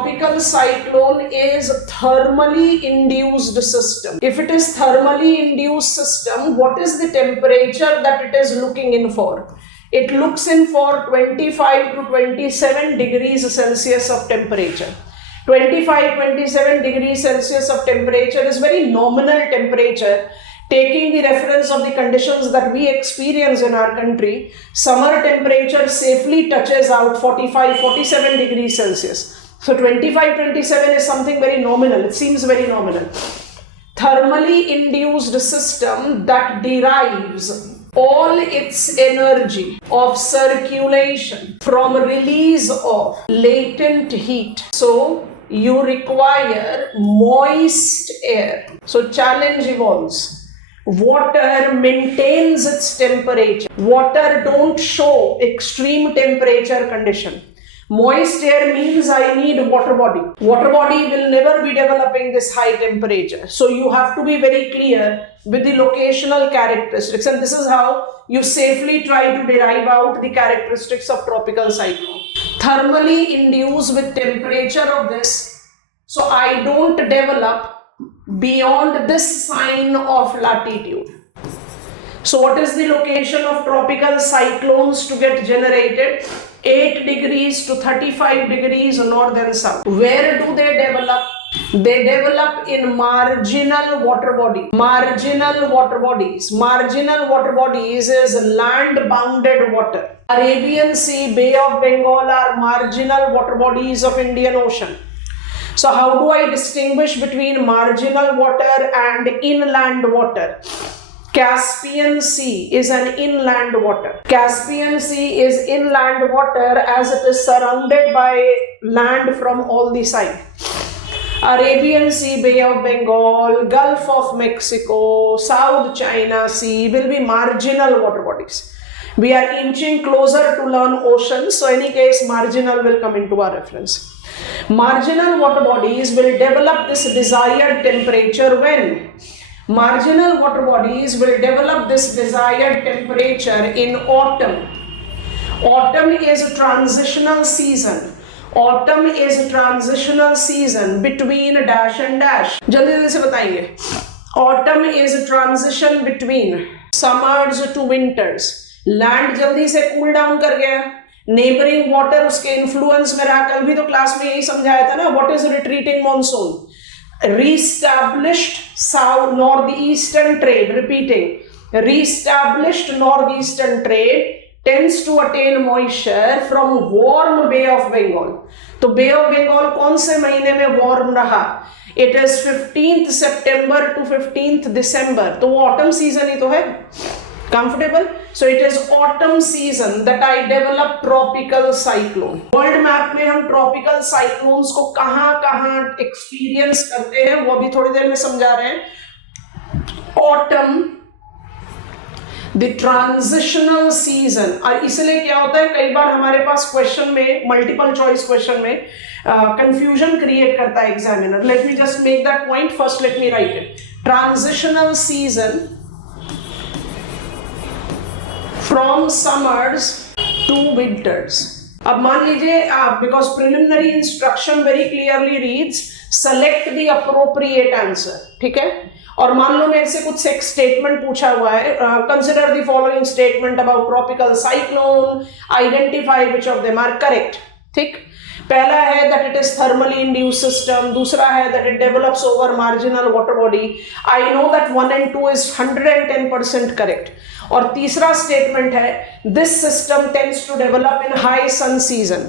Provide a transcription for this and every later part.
tropical cyclone is thermally induced system. If it is thermally induced system, what is the temperature that it is looking in for? It looks in for 25 to 27 degrees Celsius of temperature. 25-27 degrees Celsius of temperature is very nominal temperature. Taking the reference of the conditions that we experience in our country, summer temperature safely touches out 45-47 degrees Celsius. So 25-27 is something very nominal. It seems very nominal. Thermally induced system that derives all its energy of circulation from release of latent heat. So you require moist air. So challenge evolves. Water maintains its temperature. Water don't show extreme temperature condition. Moist air means I need water body. Water body will never be developing this high temperature. So you have to be very clear with the locational characteristics, and this is how you safely try to derive out the characteristics of tropical cyclone. Thermally induced with temperature of this, so I don't develop beyond this sign of latitude. So what is the location of tropical cyclones to get generated? 8 degrees to 35 degrees north and south. Where do they develop? They develop in marginal water body. Marginal water bodies. Marginal water bodies is land bounded water. Arabian Sea, Bay of Bengal are marginal water bodies of Indian Ocean. So how do I distinguish between marginal water and inland water? Caspian Sea is an inland water. Caspian Sea is inland water as it is surrounded by land from all the sides. Arabian Sea, Bay of Bengal, Gulf of Mexico, South China Sea will be marginal water bodies. We are inching closer to learn oceans, so any case marginal will come into our reference. Marginal water bodies will develop this desired temperature when? Marginal water bodies will develop this desired temperature in autumn. Autumn is a transitional season. Autumn is a transitional season between dash and dash. जल्दी जल्दी से बताएंगे. Autumn is a transition between summers to winters. Land जल्दी से cool down कर गया. Neighboring water उसके influence में रहा. कल भी तो क्लास में यही समझाया था ना. What is retreating monsoon? Reestablished south northeastern trade. Repeating. Reestablished northeastern trade tends to attain moisture from warm Bay of Bengal. तो Bay of Bengal कौन से महीने में warm रहा? It is 15th September to 15th December. तो वो autumn season ही तो है. Comfortable? So it is autumn season that I develop tropical cyclone. World map में हम tropical cyclones को कहाँ experience करते हैं वो भी थोड़ी देर में समझा रहे हैं. Autumn, the transitional season. और इसलिए क्या होता है कई बार हमारे पास क्वेश्चन में मल्टीपल चॉइस क्वेश्चन में कंफ्यूजन क्रिएट करता है examiner. Let me just make that point. First let me write it. Transitional season from summers to winters. अब मान लीजिए आप, because preliminary instruction very clearly reads select the appropriate answer. ठीक है. और मान लो मेरे से कुछ एक स्टेटमेंट पूछा हुआ है. Consider the following statement about tropical cyclone, identify which of them are correct. ठीक. पहला है that it is thermally induced system. दूसरा है that it develops over marginal water body. I know that 1 and 2 is 110% correct. और तीसरा statement है this system tends to develop in high sun season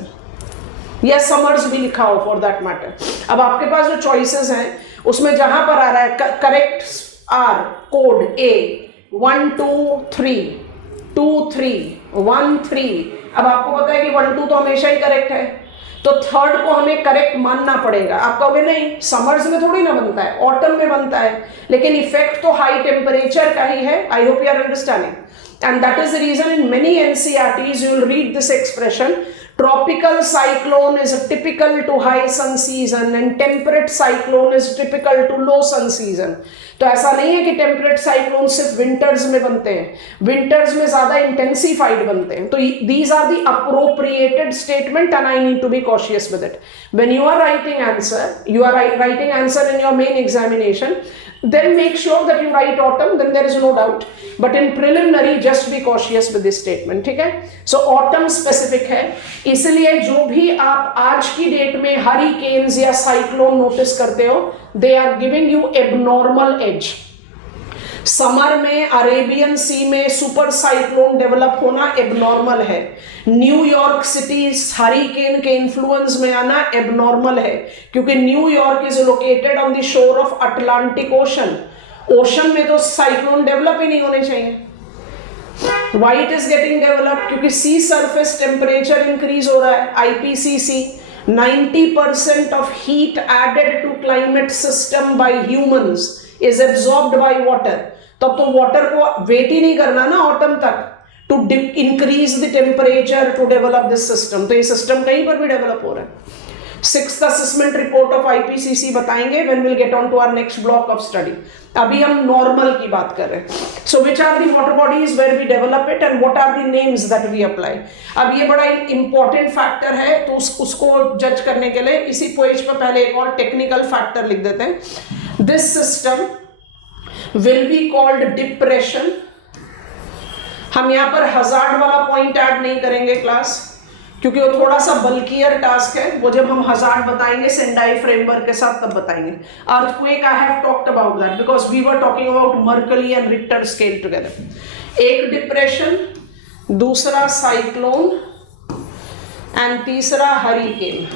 या summers भी लिखा हो फॉर दैट मैटर. अब आपके पास जो चॉइसेस हैं उसमें जहां पर आ रहा है करेक्ट आर कोड ए 1 2 3 2 3 1 3. अब आपको पता है कि 1 2 तो हमेशा ही करेक्ट है, तो थर्ड को हमें करेक्ट मानना पड़ेगा. आप कहोगे नहीं समर्स में थोड़ी ना बनता है, ऑटम में बनता है, लेकिन इफेक्ट तो हाई टेम्परेचर का ही है. I hope you are understanding. And that is the reason in many NCERTs you will read this expression, Tropical cyclone is typical to high sun season and temperate cyclone is typical to low sun season. तो ऐसा नहीं है कि temperate cyclone सिर्फ winters में बनते हैं, winters में ज्यादा इंटेंसिफाइड बनते हैं. तो these are the appropriated statement and I need to be cautious with it. When you are writing answer, you are writing answer in your main examination, then make sure that you write autumn, then there is no doubt. But in preliminary, just be cautious with this statement. ठीक है? So autumn specific है, इसलिए जो भी आप आज की date में हरिकेन्स या साइक्लोन नोटिस करते हो, they are giving you abnormal edge. Summer में अरेबियन सी में सुपर साइक्लोन डेवलप होना एबनॉर्मल है. न्यूयॉर्क सिटी हरिकेन के इन्फ्लुएंस में आना एबनॉर्मल है, क्योंकि New York is located on the shore of Atlantic ocean. Ocean में तो साइक्लोन डेवलप ही नहीं होने चाहिए. Why it is getting developed? क्योंकि सी सरफेस टेम्परेचर इंक्रीज हो रहा है. IPCC 90% of heat added to climate system by humans is absorbed by water. तब तो वाटर को वेट ही नहीं करना ना ऑटम तक to increase the temperature to develop this system. तो ये सिस्टम कहीं पर भी डेवलप हो रहा है. 6th assessment report of IPCC बताएंगे when will get on to our next block of study. अभी हम नॉर्मल की बात कर रहे हैं. So which are the water bodies where we develop it and what are the names that we apply. अब ये बड़ा इंपॉर्टेंट फैक्टर है, तो उसको जज करने के लिए इसी पेज पर पहले एक और टेक्निकल फैक्टर लिख देते हैं. This system will be called depression. हम यहाँ पर हजार्ड वाला पॉइंट ऐड नहीं करेंगे क्लास, क्योंकि वो थोड़ा सा बल्कियर टास्क है. वो जब हम हजार्ड बताएंगे सेंडाई फ्रेमवर्क के साथ तब बताएंगे. Earthquake I have talked about that because we were talking about Mercalli and Richter scale together. एक डिप्रेशन, दूसरा साइक्लोन एंड तीसरा hurricane.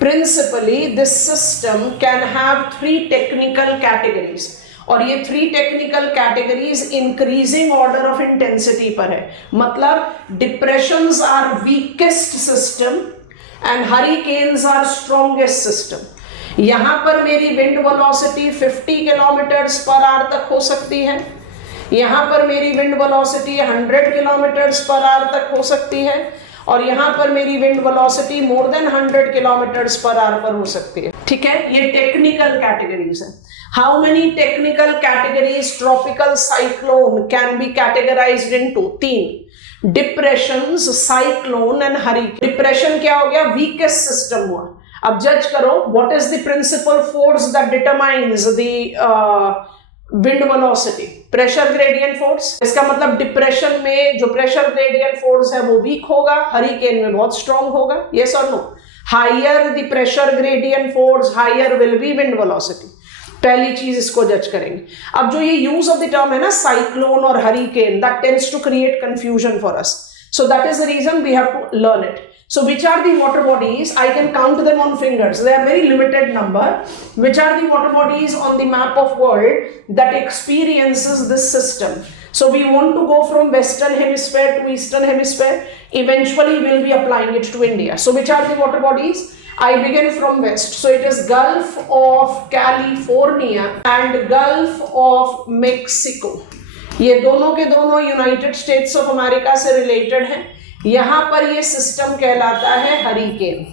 Principally, this system can have 3 technical categories. और ये 3 technical categories increasing order of intensity पर है. मतलब depressions are weakest system and hurricanes are strongest system. यहां पर मेरी wind velocity 50 kilometers per hour तक हो सकती है. यहां पर मेरी wind velocity 100 kilometers per hour तक हो सकती है. और यहां पर मेरी wind velocity more than 100 kilometers per hour पर हो सकती है. ठीक है, ये टेक्निकल कैटेगरीज है. How many technical categories tropical cyclone can be categorized into? 3. Depressions, cyclone and hurricane. Depression क्या हो गया? Weakest system हुआ. अब जज करो, what is the principal force that determines the wind velocity? Pressure gradient force. इसका मतलब डिप्रेशन में जो pressure gradient force है वो weak होगा, hurricane में बहुत strong होगा. Yes or no? Higher the pressure gradient force, higher will be wind velocity. पहली चीज इसको जज करेंगे. अब जो ये यूज ऑफ द टर्म है ना साइक्लोन और hurricane, that tends to create confusion for us. So that is the reason we have to learn it. So which are the water bodies? I can count them on fingers. They are very limited number. Which are the water bodies on the map of world that experiences this system? So we want to go from western hemisphere to eastern hemisphere. Eventually we will be applying it to India. So which are the water bodies? I begin from west. So it is Gulf of California and Gulf of Mexico. ये दोनों के दोनों United States of America से related हैं. यहां पर ये system कहलाता है हरिकेन.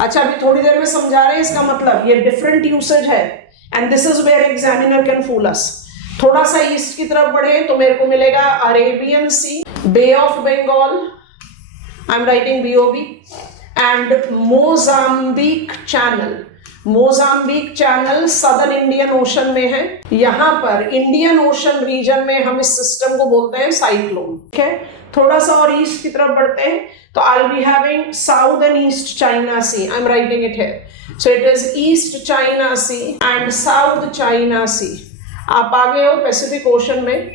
अच्छा, अभी थोड़ी देर में समझा रहे हैं इसका मतलब. ये डिफरेंट यूसेज है and this is where examiner can fool us. थोड़ा सा ईस्ट की तरफ बढ़े तो मेरे को मिलेगा Arabian sea, bay of Bengal, I am writing BOB, and Mozambique channel. Mozambique channel southern Indian ocean में है. यहां पर इंडियन ओशन रीजन में हम इस सिस्टम को बोलते हैं साइक्लोन. ठीक है, थोड़ा सा और ईस्ट की तरफ बढ़ते हैं तो I will be having South and East China Sea. I am writing it here. So it is East China Sea and South China Sea. आप आ गए हो पैसिफिक ओशन में.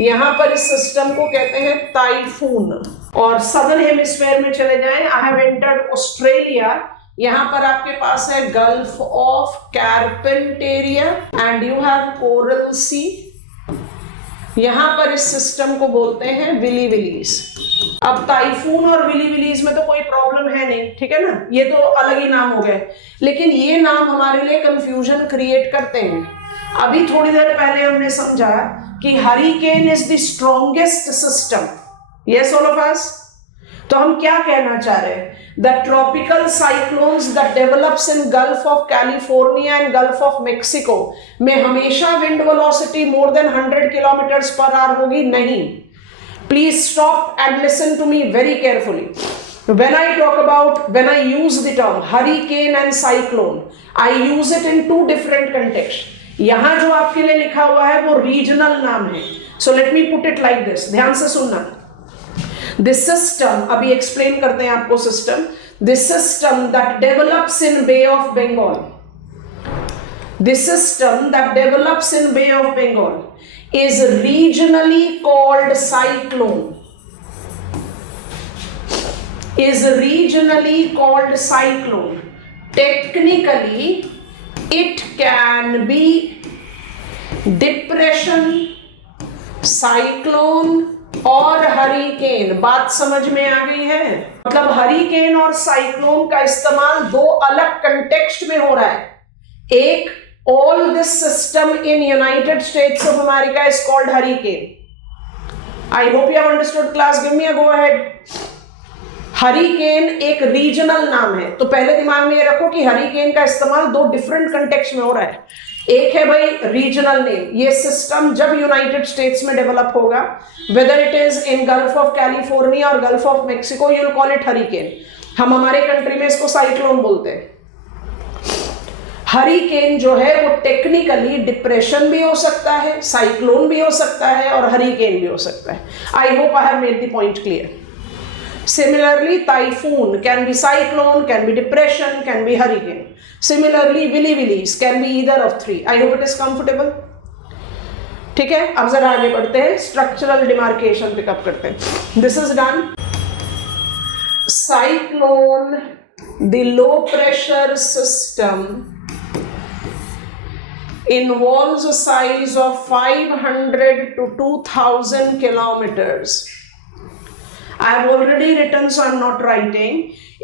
यहां पर इस सिस्टम को कहते हैं टाइफून. और सदर्न हेमिस्फेयर में चले जाएं, आई हैव एंटर्ड ऑस्ट्रेलिया. यहां पर आपके पास है gulf of Carpentaria and you have Coral Sea. यहां पर इस सिस्टम को बोलते हैं विली विलीज. अब टाइफून और विली विलीज में तो कोई प्रॉब्लम है नहीं, ठीक है ना, ये तो अलग ही नाम हो गए. लेकिन ये नाम हमारे लिए कंफ्यूजन क्रिएट करते हैं. अभी थोड़ी देर पहले हमने समझा कि hurricane is the strongest system Yes, all of us? तो हम क्या कहना चाह रहे हैं? The tropical cyclones that develops in Gulf of California and Gulf of Mexico में हमेशा wind velocity more than 100 kilometers per hour होगी? नहीं. Please stop and listen to me very carefully. When I use the term hurricane and cyclone, I use it in two different contexts. यहां जो आपके लिए लिखा हुआ है वो रीजनल नाम है. So let me put it like this. ध्यान से सुनना. This system, अभी एक्सप्लेन करते हैं आपको system. This system that develops in Bay of Bengal. This system that develops in Bay of Bengal is regionally called cyclone. Is regionally called cyclone. Technically, it can be depression, cyclone और hurricane. बात समझ में आ गई है? मतलब hurricane और cyclone का इस्तेमाल दो अलग कंटेक्स्ट में हो रहा है. एक, all this system in United States of America is called hurricane. I hope you have understood class. Give me a go ahead. Hurricane एक रीजनल नाम है, तो पहले दिमाग में ये रखो कि हरिकेन का इस्तेमाल दो डिफरेंट कंटेक्स्ट में हो रहा है. एक है भाई रीजनल नेम. ये सिस्टम जब यूनाइटेड स्टेट्स में डेवलप होगा, whether it is in Gulf of California और Gulf of Mexico, you will call it hurricane. हम हमारे कंट्री में इसको साइक्लोन बोलते हैं. हरिकेन जो है वो टेक्निकली डिप्रेशन भी हो सकता है, साइक्लोन भी हो सकता है और हरिकेन भी हो सकता है. I hope I have made the point clear. Similarly, typhoon can be cyclone, can be depression, can be hurricane. Similarly, willy willies can be either of three. I hope it is comfortable. ठीक है, अब जरा आगे बढ़ते हैं. Structural demarcation pickup करते हैं. This is done. Cyclone, the low pressure system involves a size of 500 to 2000 kilometers. I have already written, so I am not writing.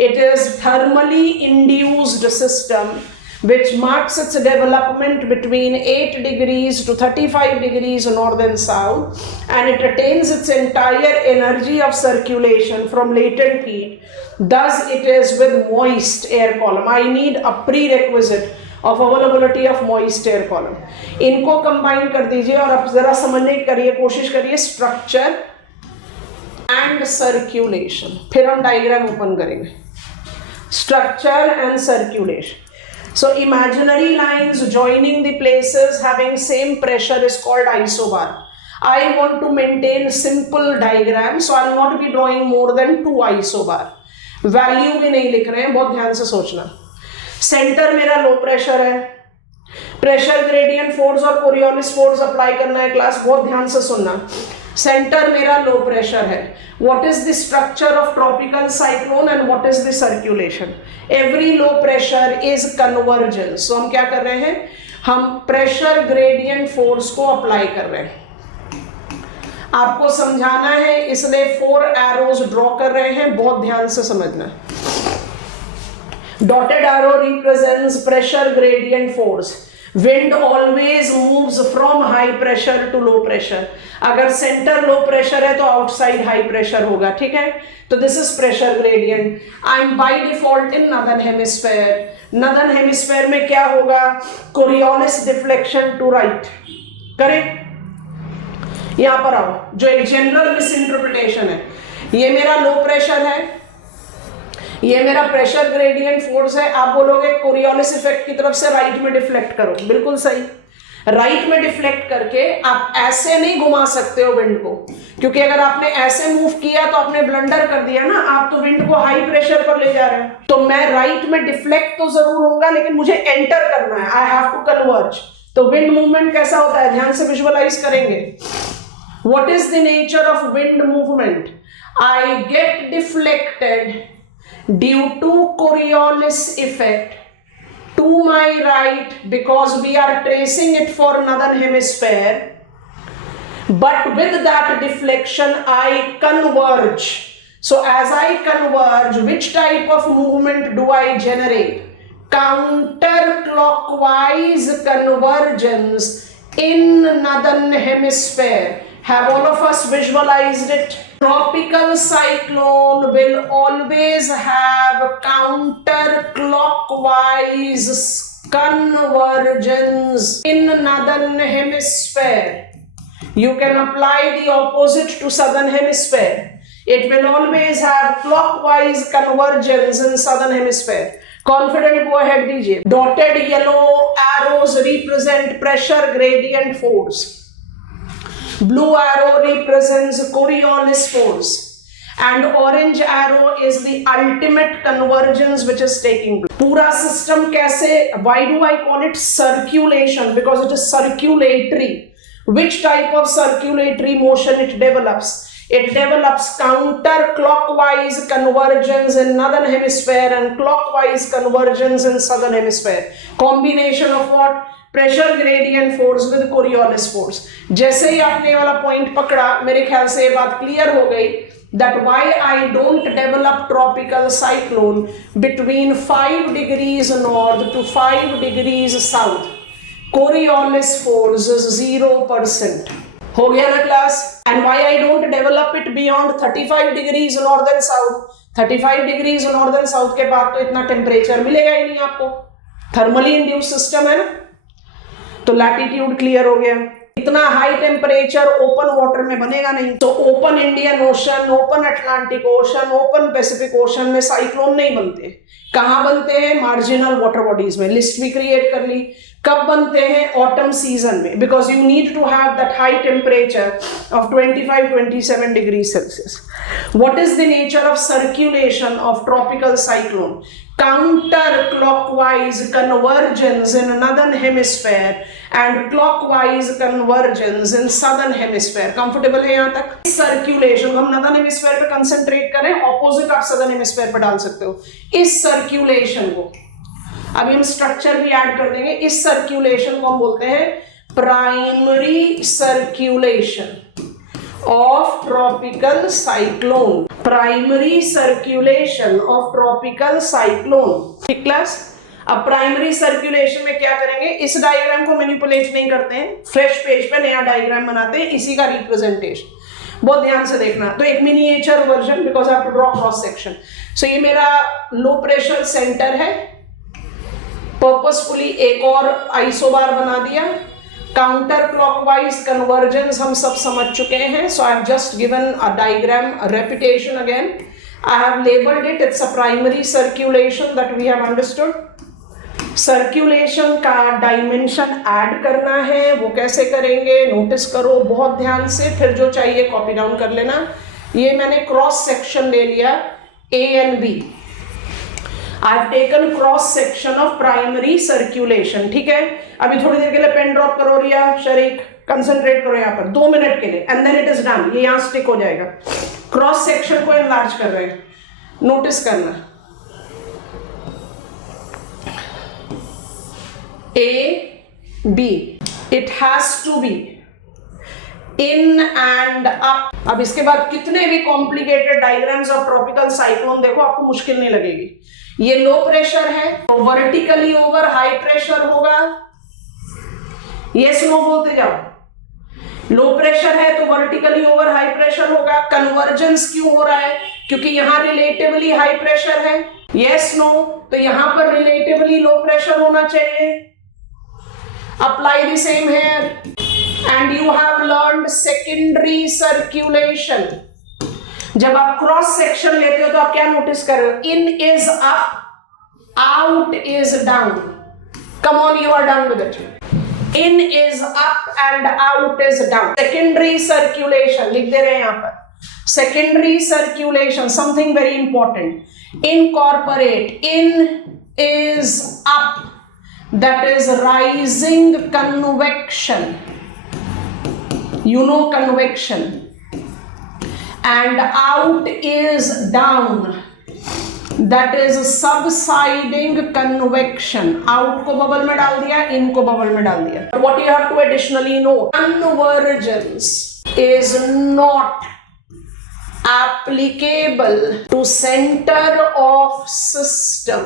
It is thermally induced system which marks its development between 8 degrees to 35 degrees north and south, and it attains its entire energy of circulation from latent heat. Thus, it is with moist air column. I need a prerequisite of availability of moist air column. इनको combine कर दीजिए और अब जरा समझने की कोशिश करिए स्ट्रक्चर एंड सर्क्यूलेशन. फिर हम डायग्राम ओपन करेंगे. Structure and circulation. So imaginary lines joining the places having same pressure is called isobar. I want to maintain simple diagram, so I will not be drawing more than 2 isobar. Value भी नहीं लिख रहे हैं, बहुत ध्यान से सोचना. Centre मेरा लो प्रेशर है. प्रेशर ग्रेडियंट फोर्स और कोरियोलिस फोर्स अप्लाई करना है क्लास, बहुत ध्यान से सुनना. सेंटर मेरा लो प्रेशर है. What is the structure of tropical cyclone and what is the circulation? Every low pressure is convergence. तो हम क्या कर रहे हैं? हम प्रेशर ग्रेडियंट फोर्स को अप्लाई कर रहे हैं. आपको समझाना है इसलिए 4 एरोज ड्रॉ कर रहे हैं, बहुत ध्यान से समझना. Dotted arrow represents pressure gradient force. Wind always moves from high pressure to low pressure. अगर सेंटर लो प्रेशर है तो आउटसाइड हाई प्रेशर होगा. ठीक है, तो this is pressure gradient. I am by default in northern hemisphere. Northern hemisphere में क्या होगा? Coriolis deflection to right. Correct. यहां पर आओ, जो एक जनरल मिस इंटरप्रिटेशन है. ये मेरा लो प्रेशर है, ये मेरा प्रेशर ग्रेडियंट फोर्स है. आप बोलोगे कोरियोलिस इफेक्ट की तरफ से राइट में डिफ्लेक्ट करो. बिल्कुल सही. राइट में डिफ्लेक्ट करके आप ऐसे नहीं घुमा सकते हो विंड को, क्योंकि अगर आपने ऐसे मूव किया तो आपने ब्लंडर कर दिया ना. आप तो विंड को हाई प्रेशर पर ले जा रहे हैं. तो मैं राइट में डिफ्लेक्ट तो जरूर होगा, लेकिन मुझे एंटर करना है. I have to converge. तो विंड मूवमेंट कैसा होता है? ध्यान से विजुअलाइज करेंगे. What is the nature of wind movement? I get deflected due to Coriolis effect to my right because we are tracing it for northern hemisphere, but with that deflection I converge. So as I converge, which type of movement do I generate? Counterclockwise convergence in northern hemisphere. Have all of us visualized it? Tropical cyclone will always have counterclockwise convergence in northern hemisphere. You can apply the opposite to southern hemisphere. It will always have clockwise convergence in southern hemisphere. Confident, go ahead दीजिए. Dotted yellow arrows represent pressure gradient force. Blue arrow represents Coriolis force. And orange arrow is the ultimate convergence which is taking place. पूरा system कैसे? Why do I call it circulation? Because it is circulatory. Which type of circulatory motion it develops? It develops counterclockwise convergence in northern hemisphere and clockwise convergence in southern hemisphere. Combination of what? Pressure gradient force with Coriolis force. जैसे ही आपने ये वाला point पकड़ा, मेरे ख्याल से ये बात क्लियर हो गई that why I don't develop tropical cyclone between 5 degrees north to 5 degrees south. Coriolis force is 0%. हो गया ना class? And why I don't develop it beyond 35 degrees north and south? 35 degrees north and south के बाद तो इतना temperature मिलेगा ही नहीं आपको. थर्मली इंड्यूस सिस्टम है ना, तो लैटिट्यूड क्लियर हो गया. इतना हाई टेम्परेचर ओपन वाटर में बनेगा नहीं. तो open Indian ocean, open Atlantic ocean, open Pacific ocean में साइक्लोन नहीं बनते. कहाँ बनते हैं? मार्जिनल वाटर बॉडीज में. लिस्ट भी क्रिएट कर ली. कब बनते हैं? ऑटम सीजन में. Because you need to have that high temperature of 25-27 degree Celsius. What is the nature of circulation of tropical cyclone? Counterclockwise convergence in northern hemisphere and clockwise convergence in southern hemisphere. Comfortable है यहाँ तक? Circulation हम northern hemisphere पे concentrate करें, opposite आप southern hemisphere पे डाल सकते हो. इस circulation को अभी हम स्ट्रक्चर भी ऐड कर देंगे. इस सर्क्यूलेशन को हम बोलते हैं primary circulation of tropical cyclone. Primary circulation of tropical cyclone. ठीक क्लास? अब प्राइमरी सर्क्यूलेशन में क्या करेंगे? इस डायग्राम को मैनिपुलेट नहीं करते हैं, फ्रेश पेज पे नया डायग्राम बनाते हैं, इसी का रिप्रेजेंटेशन. बहुत ध्यान से देखना. तो एक miniature version, because I have to draw cross section. So ये मेरा लो प्रेशर सेंटर है. पर्पसफुली एक और आइसोबार बना दिया. काउंटर क्लॉकवाइज कन्वर्जेंस हम सब समझ चुके हैं. So I have just given a diagram, repetition again. I have labelled it. It's a primary circulation that we have understood. Circulation का डायमेंशन ऐड करना है. वो कैसे करेंगे? नोटिस करो बहुत ध्यान से, फिर जो चाहिए कॉपी डाउन कर लेना. ये मैंने क्रॉस सेक्शन ले लिया A and B. I have taken cross section of primary circulation. ठीक है? अभी थोड़ी देर के लिए पेन ड्रॉप करो रिया, शरीक, कंसंट्रेट करो यहाँ पर 2 मिनट के लिए, and then it is done. ये यहाँ स्टिक हो जाएगा. क्रॉस सेक्शन को एनलार्ज कर रहे हैं, नोटिस करना. A B, it has to be in and up. अब इसके बाद कितने भी complicated diagrams of tropical cyclone देखो, आपको मुश्किल नहीं लगेगी. ये लो प्रेशर है तो वर्टिकली ओवर हाई प्रेशर होगा. यस नो बोलते जाओ. लो प्रेशर है तो वर्टिकली ओवर हाई प्रेशर होगा. कन्वर्जेंस क्यों हो रहा है? क्योंकि यहां रिलेटिवली हाई प्रेशर है. यस नो, तो यहां पर रिलेटिवली लो प्रेशर होना चाहिए. Apply the same here. And you have learned secondary circulation. जब आप क्रॉस सेक्शन लेते हो तो आप क्या नोटिस कर रहे हो? In is up, out is down. Come on, you are done with it. In is up and out is down. Secondary circulation लिख दे रहे हैं यहां पर. Secondary circulation, something very important. Incorporate in is up, that is rising convection. You know convection. And out is down, that is subsiding convection. Out को bubble में डाल दिया, in को बबल में डाल दिया. What you have to additionally know, convergence is not applicable to center of system.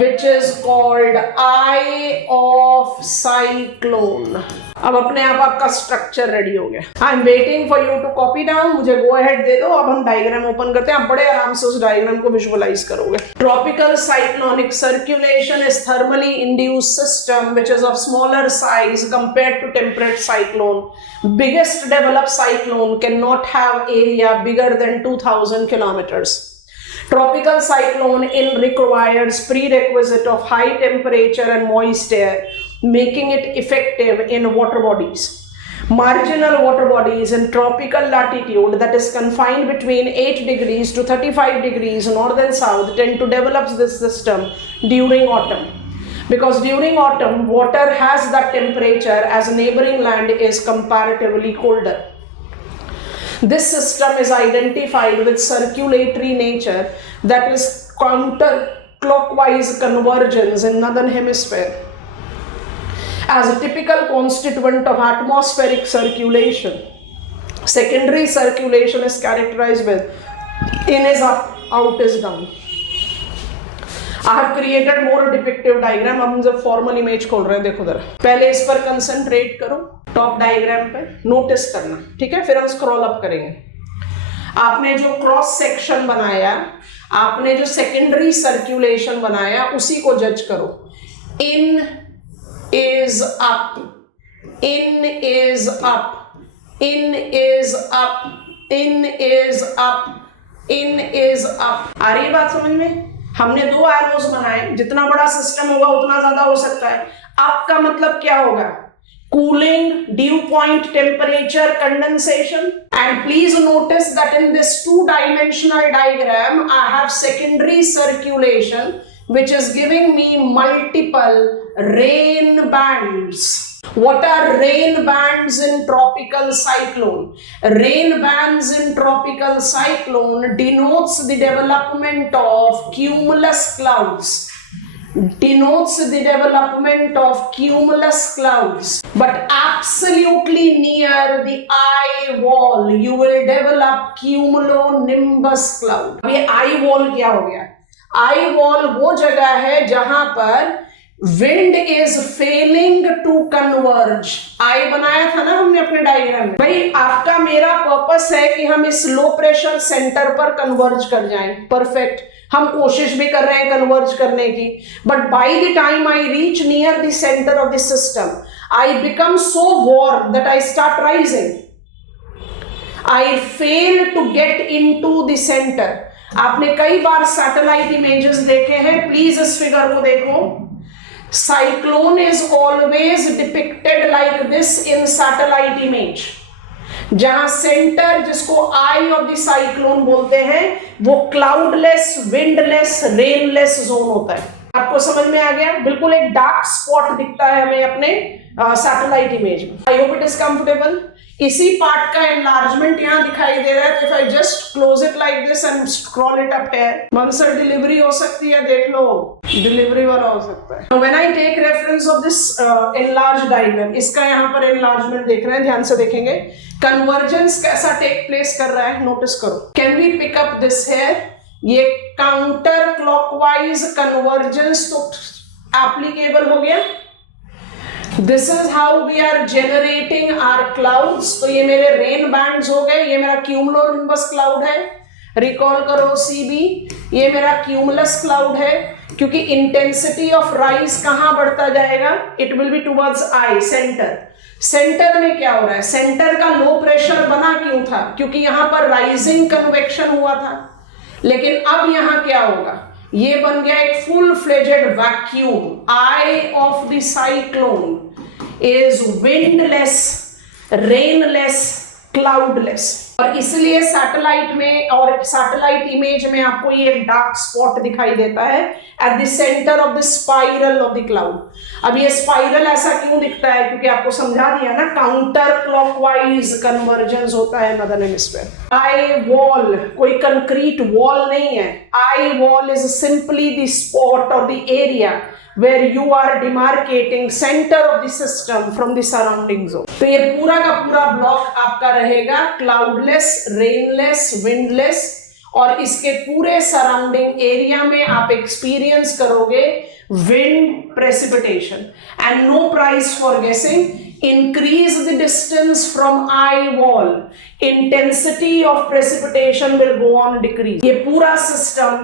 which is called eye of cyclone. अब अपने आप आपका स्ट्रक्चर रेडी हो गया. I am waiting for you to copy down. मुझे गो अहेड दे दो. अब हम डायग्राम ओपन करते हैं. आप बड़े आराम से उस डायग्राम को विजुअलाइज करोगे. Tropical cyclonic circulation is thermally induced system which is of smaller size compared to temperate cyclone. Biggest developed cyclone cannot have area bigger than 2000 kilometers. Tropical cyclone requires prerequisite of high temperature and moist air, making it effective in water bodies. Marginal water bodies in tropical latitude, that is confined between 8 degrees to 35 degrees north and south, tend to develop this system during autumn. Because during autumn, water has that temperature as neighboring land is comparatively colder. This system is identified with circulatory nature, that is counterclockwise convergence in northern hemisphere, as a typical constituent of atmospheric circulation. Secondary circulation is characterized with in is up, out is down. I have created more depictive diagram. अब हम जब formal image खोल रहे हैं, देखो जरा, पहले इस पर कंसंट्रेट करो, टॉप डायग्राम पे नोटिस करना, ठीक है. फिर हम स्क्रॉल अप करेंगे. आपने जो क्रॉस सेक्शन बनाया, आपने जो सेकेंडरी सर्कुलेशन बनाया, उसी को जज करो. In is up, in is up, in is up, in is up, in is up. आ रही है बात समझ में? हमने 2 एरोज बनाए. जितना बड़ा सिस्टम होगा उतना ज्यादा हो सकता है. अप का मतलब क्या होगा? Cooling, dew point temperature, condensation. And please notice that in this 2-dimensional diagram, I have secondary circulation, which is giving me multiple rain bands. What are rain bands in tropical cyclone? Rain bands in tropical cyclone denotes the development of cumulus clouds. Denotes the development of cumulus clouds, but absolutely near the eye wall you will develop cumulonimbus cloud. अब ये eye wall क्या हो गया? Eye wall वो जगह है जहां पर wind is failing to converge. आई बनाया था ना हमने अपने डायग्राम में. भाई आपका मेरा पर्पस है कि हम इस लो प्रेशर सेंटर पर कन्वर्ज कर जाएं. परफेक्ट. हम कोशिश भी कर रहे हैं कन्वर्ज करने की, but by the time I reach near the center of the system, I become so warm that I start rising. I fail to get into the center. आपने कई बार सैटेलाइट इमेजेस देखे हैं, प्लीज इस figure को देखो. Cyclone is always depicted like this in satellite image, जहां centre, जिसको आई of the cyclone बोलते हैं, वो क्लाउडलेस, विंडलेस, रेनलेस जोन होता है. आपको समझ में आ गया? बिल्कुल एक डार्क स्पॉट दिखता है हमें अपने सैटेलाइट इमेज में. I hope it is comfortable. इसी पार्ट का एनलार्जमेंट यहाँ दिखाई दे रहा है. तो if I just close it like this and scroll it up here, मंसर डिलीवरी हो सकती है, देख लो, डिलीवरी वाला हो सकता है. When I take reference of this enlarge diagram, इसका यहाँ पर एनलार्जमेंट देख रहे हैं, ध्यान से देखेंगे. कन्वर्जेंस कैसा टेक प्लेस कर रहा है, नोटिस करो. Can we pick up this here? ये काउंटर क्लॉकवाइज कन्वर्जेंस तो एप्लीकेबल हो गया. This is how we are generating our clouds. तो ये मेरे रेन बैंड्स हो गए, ये मेरा क्यूमुलोनिम्बस क्लाउड है. रिकॉल करो सीबी, ये मेरा क्यूमुलस क्लाउड है, क्योंकि इंटेंसिटी ऑफ राइज कहां बढ़ता जाएगा? It will be towards I, centre. Centre में क्या हो रहा है? सेंटर का लो प्रेशर बना क्यों था? क्योंकि यहां पर राइजिंग कन्वेक्शन हुआ था. लेकिन अब यहां क्या होगा? ये बन गया एक full fledged vacuum. I of the cyclone is windless, rainless, cloudless. और इसलिए सैटेलाइट में और सैटेलाइट इमेज में आपको ये एक डार्क स्पॉट दिखाई देता है at the center of the spiral of the cloud. अब ये स्पाइरल ऐसा क्यों दिखता है? क्योंकि आपको समझा दिया ना, काउंटर क्लॉकवाइज कन्वर्जेंस होता है नॉर्दर्न हेमिस्फीयर. आई वॉल कोई कंक्रीट वॉल नहीं है. Eye wall is simply the spot और the area where you are demarcating center of the system from the surrounding zone. तो ये पूरा का पूरा ब्लॉक आपका रहेगा क्लाउडलेस, रेनलेस, विंडलेस, और इसके पूरे सराउंडिंग एरिया में आप एक्सपीरियंस करोगे wind precipitation and no prize for guessing. Increase the distance from eye wall, intensity of precipitation will go on decrease. ये पूरा सिस्टम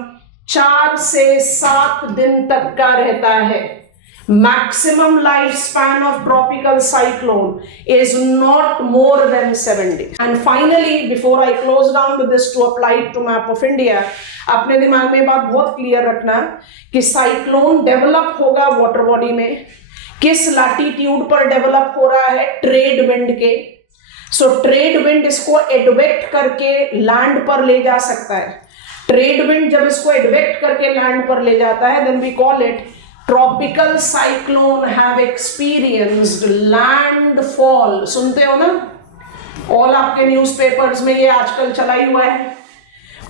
4 से 7 दिन तक का रहता है. Maximum lifespan of tropical cyclone is not more than 7 days. And finally, before I close down with this to apply it to map of India, अपने दिमाग में बात बहुत क्लियर रखना कि साइक्लोन डेवलप होगा वाटर बॉडी में. किस लैटिट्यूड पर डेवलप हो रहा है? ट्रेड विंड के. सो ट्रेड विंड इसको एडवेक्ट करके लैंड पर ले जा सकता है. ट्रेड विंड जब इसको एडवेक्ट करके लैंड पर ले जाता है, then we call it tropical cyclone have experienced landfall. सुनते हो ना, ऑल आपके न्यूज़पेपर्स में ये आजकल चला ही हुआ है.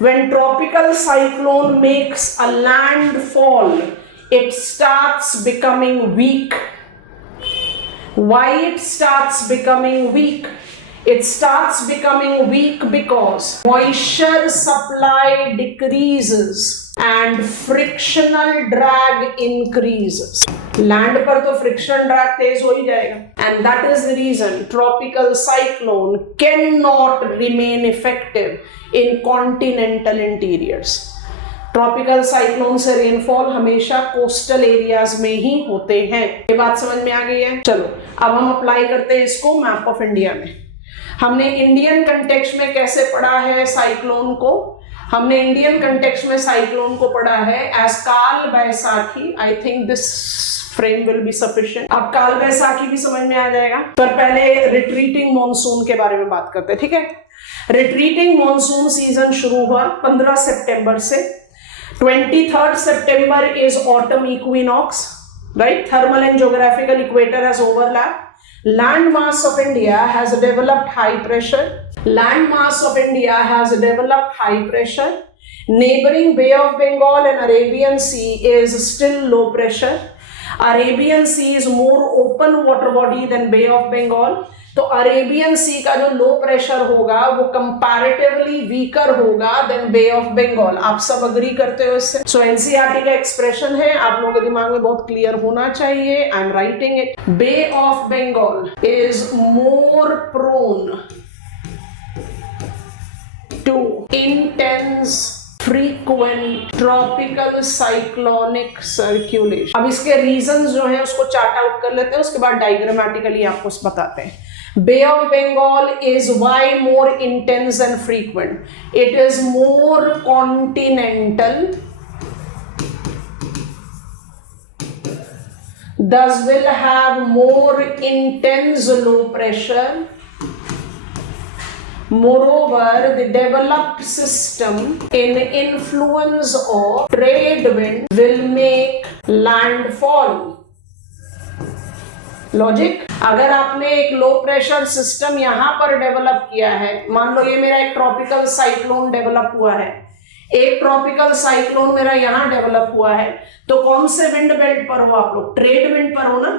When tropical cyclone makes a landfall, it starts becoming weak. Why it starts becoming weak? It starts becoming weak because moisture supply decreases and frictional drag increases. Land पर तो फ्रिक्शन ड्रैग तेज हो ही जाएगा. And that is the reason tropical cyclone can not remain effective in continental interiors. Tropical cyclone से rainfall हमेशा coastal areas में ही होते हैं. ये बात समझ में आ गई है? चलो अब हम अप्लाई करते हैं इसको मैप ऑफ इंडिया में. हमने इंडियन कंटेक्स्ट में कैसे पढ़ा है साइक्लोन को? हमने इंडियन कंटेक्स्ट में साइक्लोन को पढ़ा है एज काल Baisakhi. I think this frame will be sufficient. अब काल बैसाखी भी समझ में आ जाएगा. पर पहले रिट्रीटिंग मॉनसून के बारे में बात करते हैं, ठीक है? रिट्रीटिंग मॉनसून सीजन शुरू हुआ 15 सितंबर से. 23rd September is autumn equinox, right? Thermal and geographical equator has overlapped. Land mass of India has developed high pressure. Land mass of India has developed high pressure. Neighboring Bay of Bengal and Arabian Sea is still low pressure. Arabian Sea is more open water body than Bay of Bengal. तो Arabian सी का जो low pressure होगा वो comparatively weaker होगा then bay of Bengal. आप सब agree करते हो इससे? सो एनसीईआरटी का एक्सप्रेशन है, आप लोगों के दिमाग में बहुत क्लियर होना चाहिए. I am writing it. Bay of Bengal is more prone to intense frequent tropical cyclonic circulation. अब इसके रीजंस जो है उसको चार्ट आउट कर लेते हैं, उसके बाद डायग्रामेटिकली आपको बताते हैं. Bay of Bengal is why more intense and frequent? It is more continental, thus will have more intense low pressure. Moreover, the developed system in influence of trade wind will make landfall. Logic. अगर आपने एक low pressure system यहां पर develop किया है, मान लो ये मेरा एक ट्रॉपिकल साइक्लोन डेवलप हुआ है, एक ट्रॉपिकल साइक्लोन मेरा यहां डेवलप हुआ है, तो कौन से विंड बेल्ट पर हो आप लोग? ट्रेड विंड पर हो ना.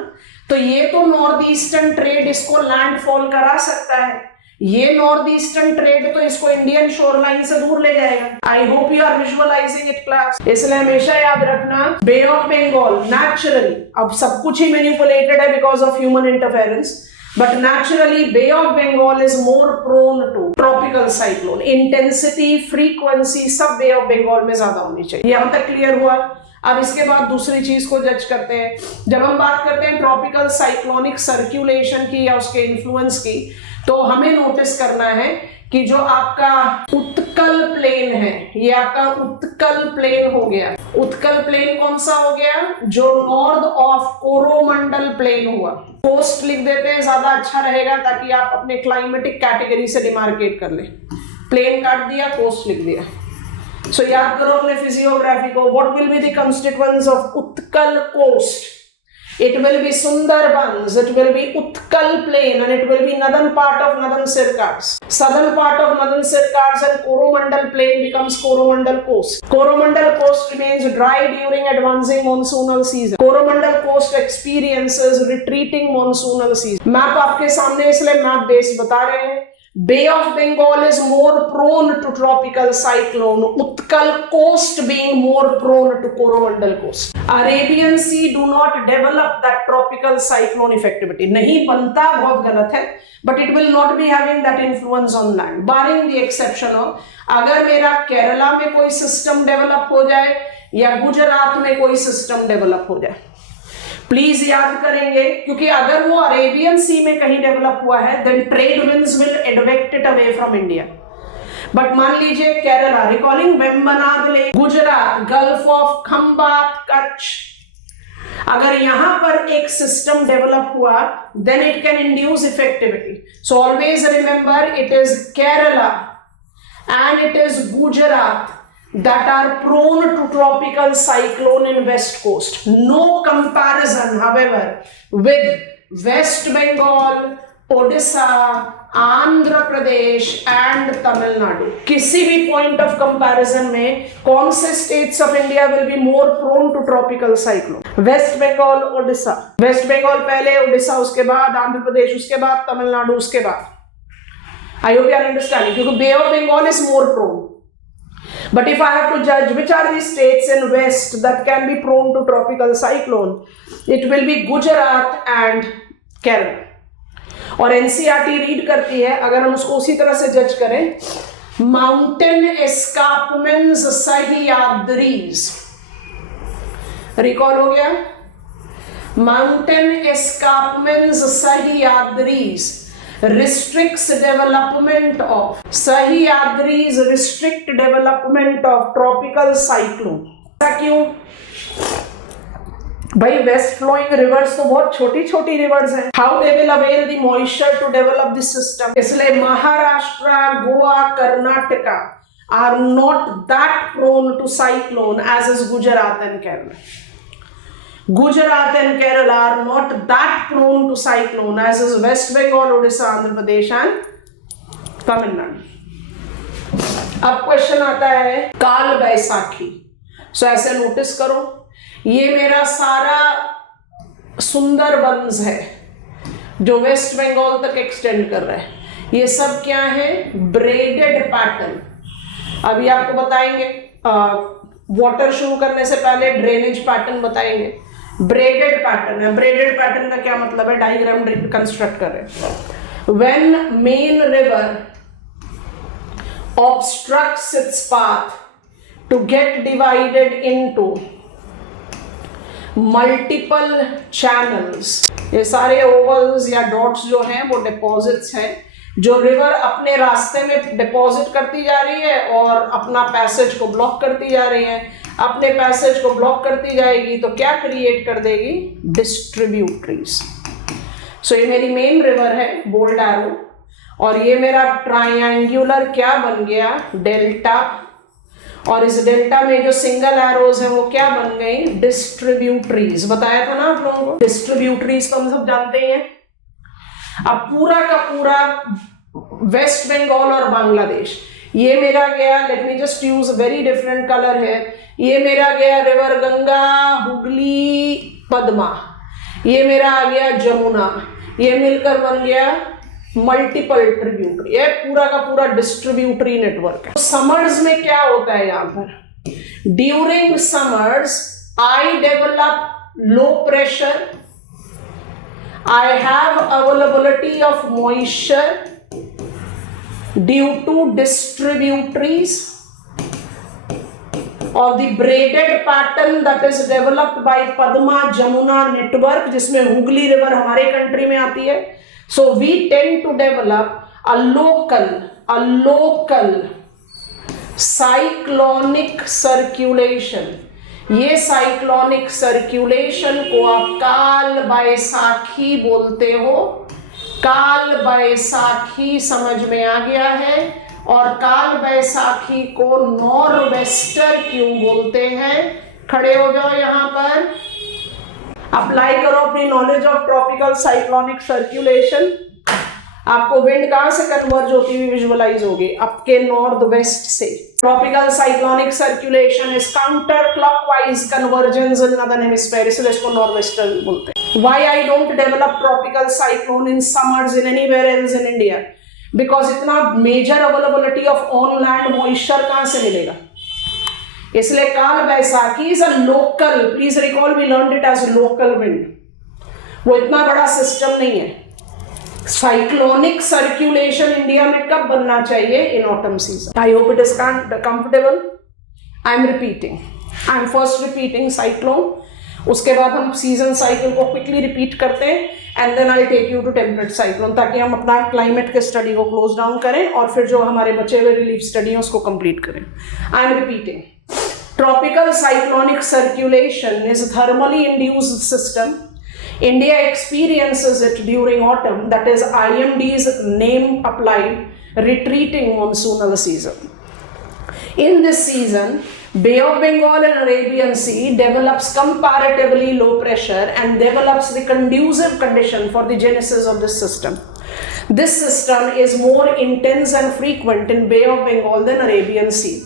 तो ये तो नॉर्थ ईस्टर्न ट्रेड इसको लैंडफॉल करा सकता है. ये नॉर्थ ईस्टर्न ट्रेड तो इसको इंडियन शोर लाइन से दूर ले जाएगा. I hope you are visualizing it class. इसलिए हमेशा याद रखना बे ऑफ बंगाल नेचुरली, अब सब कुछ ही मैनिपुलेटेड है because of human interference, but naturally bay of Bengal is more prone to tropical cyclone. Intensity, frequency सब बे ऑफ बंगाल में ज्यादा होनी चाहिए. यहां तक क्लियर हुआ? अब इसके बाद दूसरी चीज को जज करते हैं. जब हम बात करते हैं ट्रॉपिकल साइक्लोनिक सर्कुलेशन की या उसके इन्फ्लुएंस की, तो हमें नोटिस करना है कि जो आपका उत्कल प्लेन है, ये आपका उत्कल प्लेन हो गया. उत्कल प्लेन कौन सा हो गया? जो नॉर्थ ऑफ कोरोमंडल प्लेन हुआ. कोस्ट लिख देते हैं, ज्यादा अच्छा रहेगा ताकि आप अपने क्लाइमेटिक कैटेगरी से डिमार्केट कर ले. प्लेन काट दिया, कोस्ट लिख दिया. सो याद करो अपने फिजियोग्राफी को. What will be the constituents of Utkal coast? It will be Sundarbans, it will be Utkal plain, and it will be northern part of northern circars. Southern part of northern circars and Coromandel plain becomes Coromandel coast. Coromandel coast remains dry during advancing monsoonal season. Coromandel coast experiences retreating monsoonal season. Map आपके सामने इसलिए map base बता रहे हैं. Bay of Bengal is more prone to tropical cyclone. Utkal coast being more prone to Coromandel coast. Arabian Sea do not develop that tropical cyclone effectivity. नहीं बनता, बहुत गलत है, but it will not be having that influence on land. Barring the exception of अगर मेरा केरला में कोई system develop हो जाए या गुजरात में कोई सिस्टम डेवलप हो जाए, प्लीज याद करेंगे, क्योंकि अगर वो अरेबियन सी में कहीं डेवलप हुआ है then trade winds will advect it away from India. But मान लीजिए Kerala, recalling Vembanad lake, Gujarat, Gulf of Khambhat, Kutch, अगर यहां पर एक सिस्टम डेवलप हुआ then it can induce effectivity. So always remember it is Kerala and it is Gujarat that are prone to tropical cyclone in west coast. No comparison, however, with West Bengal, Odisha, Andhra Pradesh and Tamil Nadu. किसी भी point of comparison में कौन से states of India will be more prone to tropical cyclone? West Bengal, Odisha. West Bengal पहले, Odisha उसके बाद, Andhra Pradesh उसके बाद, Tamil Nadu उसके बाद. I hope you are understanding. Because Bay of Bengal is more prone. But if I have to judge which are the states in West that can be prone to tropical cyclone, it will be Gujarat and Kerala. और NCERT read करती है, अगर हम उसको उसी तरह से जज करें, माउंटेन एस्कार्पमेंट्स सह्याद्रीज, रिकॉल हो गया, mountain escarpments Sahyadris restricts development of Sahyadris restrict development of tropical cyclone. क्यों भाई? वेस्ट फ्लोइंग रिवर्स तो बहुत छोटी छोटी रिवर्स हैं. How they will avail the moisture to develop this system. इसलिए Maharashtra, Goa, Karnataka are not that prone to cyclone as is Gujarat and Kerala. Gujarat and Kerala are not that prone to cyclone as is West Bengal, Odisha, Andhra Pradesh and Tamil Nadu. अब question आता है काल बैसाखी. सो ऐसे notice करो, ये मेरा सारा सुंदरबंस है जो वेस्ट बंगाल तक एक्सटेंड कर रहा है. ये सब क्या है? Braided pattern. अभी आपको बताएंगे, वाटर शुरू करने से पहले ड्रेनेज पैटर्न बताएंगे. ब्रेडेड पैटर्न है. ब्रेडेड पैटर्न का क्या मतलब है? डायग्राम कंस्ट्रक्ट कर रहे हैं. When main river obstructs its path to get divided into multiple channels. ये सारे ओवल्स या डॉट्स जो हैं वो डिपॉजिट्स हैं जो रिवर अपने रास्ते में डिपॉजिट करती जा रही है और अपना पैसेज को ब्लॉक करती जा रही है. अपने पैसेज को ब्लॉक करती जाएगी तो क्या क्रिएट कर देगी? डिस्ट्रीब्यूटरीज. सो ये मेरी मेन रिवर है, बोल्ड एरो, और ये मेरा ट्रायंगुलर क्या बन गया? डेल्टा. और इस डेल्टा में जो सिंगल एरोज है वो क्या बन गई? डिस्ट्रीब्यूटरीज. बताया था ना आप लोगों को, डिस्ट्रीब्यूटरीज तो हम सब जानते ही हैं. अब पूरा का पूरा वेस्ट बंगाल और बांग्लादेश, ये मेरा गया, late me just use very different colour है, ये मेरा गया रिवर गंगा, हुगली, पद्मा, ये मेरा आ गया जमुना, ये मिलकर बन गया मल्टीपल ट्रिब्यूटरी. ये पूरा का पूरा डिस्ट्रीब्यूटरी नेटवर्क है. समर्स में क्या होता है यहाँ पर? During summers I develop low pressure, I have availability of moisture due to distributaries of the braided pattern that is developed by Padma Jamuna network, जिसमें हुगली रिवर हमारे कंट्री में आती है. So we tend to develop a local cyclonic circulation. ये cyclonic circulation को आप काल बैसाखी बोलते हो. काल बैसाखी समझ में आ गया है. और काल बैसाखी को नॉर्वेस्टर क्यों बोलते हैं? खड़े हो जाओ यहाँ पर, अप्लाई करो अपनी knowledge of tropical cyclonic circulation. आपको विंड कहां से कन्वर्ज होती हुई विजुअलाइज होगी? आपके नॉर्थ वेस्ट से. Tropical cyclonic circulation is counter clockwise convergence in northern hemisphere, इसलिए इसको नॉर्वेस्टर बोलते हैं. Why I don't develop tropical cyclone in summers in anywhere else in India? Because इतना major availability of on land moisture कहां से मिलेगा? इसलिए Kal Baisakhi is a local, please recall we learned it as local wind, वो इतना बड़ा system नहीं है। साइक्लोनिक सर्कुलेशन इंडिया में कब बनना चाहिए? In autumn season. I hope it is comfortable. I am repeating, I am first repeating cyclone, उसके बाद हम सीजन साइकिल को क्विकली रिपीट करते हैं and then I take you to temperate cyclone, ताकि हम अपना क्लाइमेट के स्टडी को क्लोज डाउन करें और फिर जो हमारे बचे हुए रिलीफ स्टडी है उसको कंप्लीट करें। आई am repeating, tropical cyclonic circulation is a thermally induced system. India experiences it during autumn, that is IMD's name applied, retreating monsoonal season. In this season, Bay of Bengal and Arabian Sea develops comparatively low pressure and develops the conducive condition for the genesis of this system. This system is more intense and frequent in Bay of Bengal than Arabian Sea.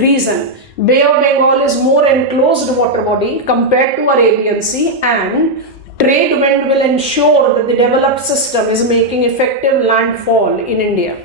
Reason: Bay of Bengal is more enclosed water body compared to Arabian Sea, and trade wind will ensure that the developed system is making effective landfall in India.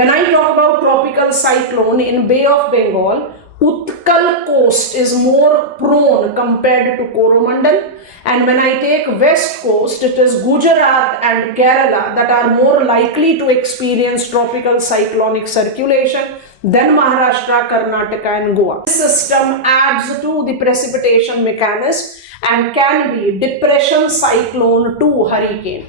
When I talk about tropical cyclone in Bay of Bengal, Utkal coast is more prone compared to Coromandel, and when I take west coast, it is Gujarat and Kerala that are more likely to experience tropical cyclonic circulation than Maharashtra, Karnataka and Goa. This system adds to the precipitation mechanism and can be depression, cyclone to hurricane.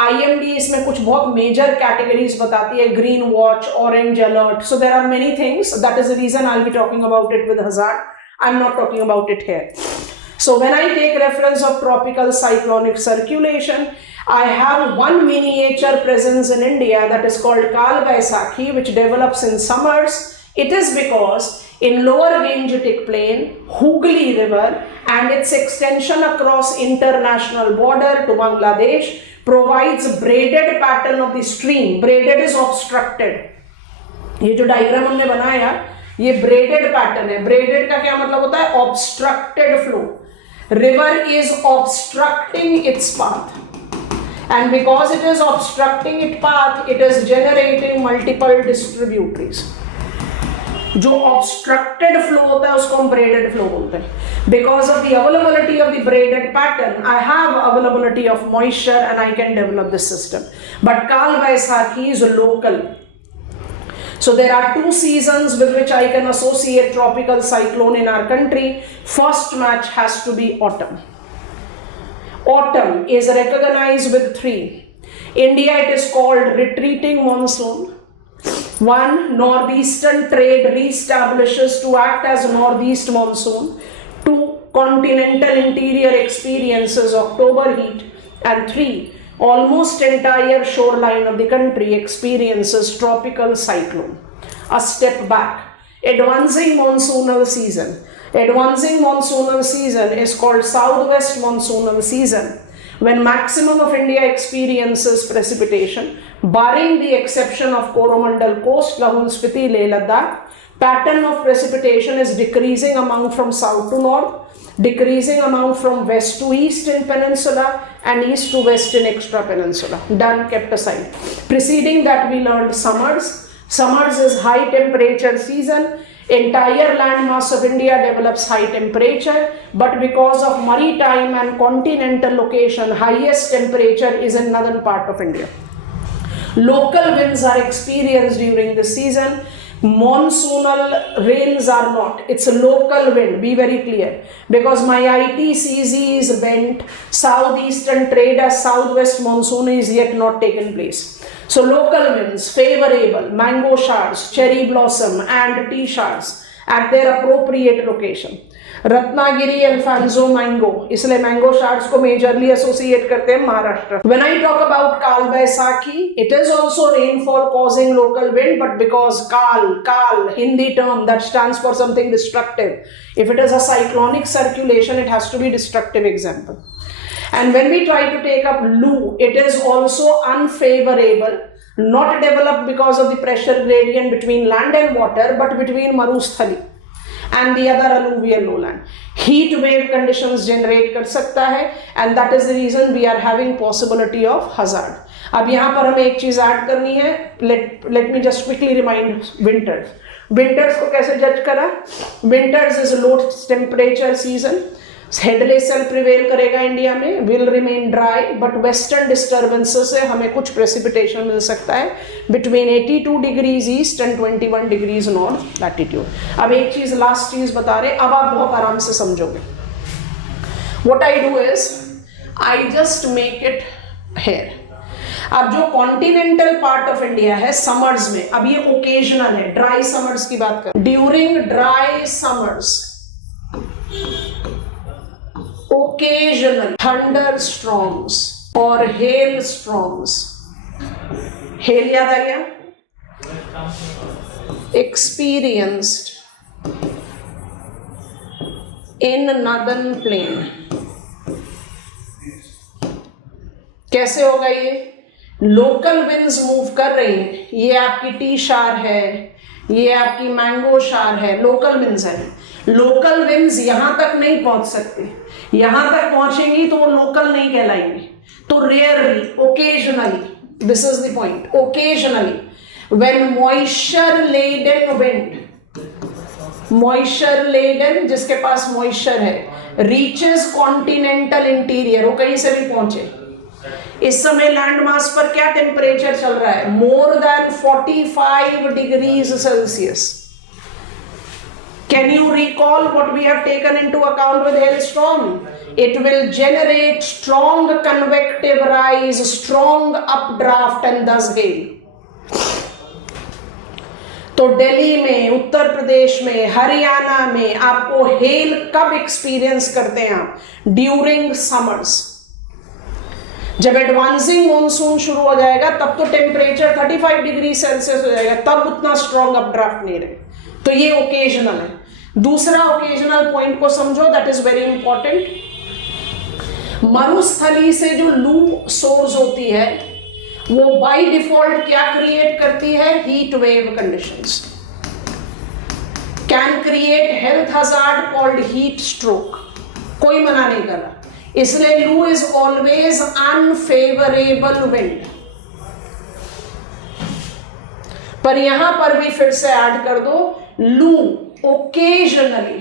IMD इसमें कुछ बहुत major categories बताती है, green watch, orange alert, so there are many things, that is the reason I will be talking about it with hazard, I am not talking about it here. So when I take reference of tropical cyclonic circulation, I have one miniature presence in India that is called Kal Baisakhi, which develops in summers. It is because in lower Gangetic Plain, Hooghly River and its extension across international border to Bangladesh provides braided pattern of the stream. Braided is obstructed. ये जो diagram हमने बनाया ये braided pattern है. Braided का क्या मतलब होता है? Obstructed flow. River is obstructing its path, and because it is obstructing its path, it is generating multiple distributaries. जो obstructed flow होता है उसको हम braided flow बोलते हैं. Because of the availability of the braided pattern, I have availability of moisture and I can develop this system. But Kal Baisakhi is local. So there are two seasons with which I can associate tropical cyclone in our country. First match has to be autumn. Autumn is recognized with three. India, it is called retreating monsoon. One, northeastern trade reestablishes to act as northeast monsoon. Two, continental interior experiences October heat. And three, almost entire shoreline of the country experiences tropical cyclone. A step back. Advancing monsoonal season. Advancing monsoonal season is called southwest monsoonal season, when maximum of India experiences precipitation, barring the exception of Coromandel coast, Lahul Spiti, Leh Ladakh. Pattern of precipitation is decreasing amount from south to north, decreasing amount from west to east in peninsula, and east to west in extra peninsula. Done, kept aside. Preceding that we learned summers. Summers is high temperature season. Entire land mass of India develops high temperature, but because of maritime and continental location, highest temperature is in northern part of India. Local winds are experienced during this season. Monsoonal rains are not. It's a local wind, be very clear. Because my ITCZ is bent, southeastern trade as southwest monsoon is yet not taken place. So local winds favorable, mango shards, cherry blossom and tea shards at their appropriate location. Ratnagiri Alphonso mango, इसलिए mango shards को majorly associate करते हैं Maharashtra. When I talk about Kal Baisakhi, it is also rainfall causing local wind, but because Kal, Hindi term that stands for something destructive. If it is a cyclonic circulation, it has to be destructive example. And when we try to take up Lu, it is also unfavorable, not developed because of the pressure gradient between land and water, but between Marusthali and the other alluvial lowland. Heat wave conditions generate कर सकता है, and that is the reason we are having possibility of hazard. अब यहाँ पर हमें एक चीज add करनी है, let me just quickly remind winters. Winters को कैसे जज करा? Winters is low temperature season, Hadley cell prevail करेगा इंडिया में, will remain dry, but western disturbances से हमें कुछ प्रेसिपिटेशन मिल सकता है between 82 degrees east and 21 degrees north latitude. अब एक चीज, लास्ट चीज बता रहे, अब आप बहुत आराम से समझोगे। What I do is I just make it here. अब जो कॉन्टिनेंटल पार्ट ऑफ इंडिया है समर्स में, अब ये ओकेजनल है, ड्राई समर्स की बात कर, during dry summers occasional thunderstorms or hailstorms, hail याद आ गया, experienced in northern plain। कैसे होगा ये? लोकल विंड्स मूव कर रही हैं, ये आपकी टी शार है, ये आपकी मैंगो शार है, लोकल विंड्स है। लोकल विंड्स यहां तक नहीं पहुंच सकते, यहां तक पहुंचेंगी तो वो लोकल नहीं कहलाएंगे, तो rarely, occasionally, this is the point, occasionally when moisture laden wind, moisture laden जिसके पास मॉइस्चर है, रीचेस कॉन्टिनेंटल इंटीरियर, वो कहीं से भी पहुंचे। इस समय लैंड मास पर क्या टेम्परेचर चल रहा है? More than 45 degrees Celsius. Can you recall what we have taken into account with hailstorm? It will generate strong convective rise, strong updraft and thus hail. तो दिल्ली में, उत्तर प्रदेश में, हरियाणा में आपको हेल कब एक्सपीरियंस करते हैं आप? During summers. जब एडवांसिंग मॉनसून शुरू हो जाएगा तब तो टेम्परेचर 35 डिग्री सेल्सियस हो जाएगा, तब उतना स्ट्रॉन्ग अपड्राफ्ट नहीं रहे, तो ये ओकेजनल है। दूसरा ओकेजनल पॉइंट को समझो, दैट इज वेरी इंपॉर्टेंट। मरुस्थली से जो लू सोर्स होती है वो बाय डिफॉल्ट क्या क्रिएट करती है? Heat wave conditions, can create health hazard called heat stroke, कोई मना नहीं कर रहा, इसलिए लू इज ऑलवेज अनफेवरेबल विंड। पर यहां पर भी फिर से ऐड कर दो, लू occasionally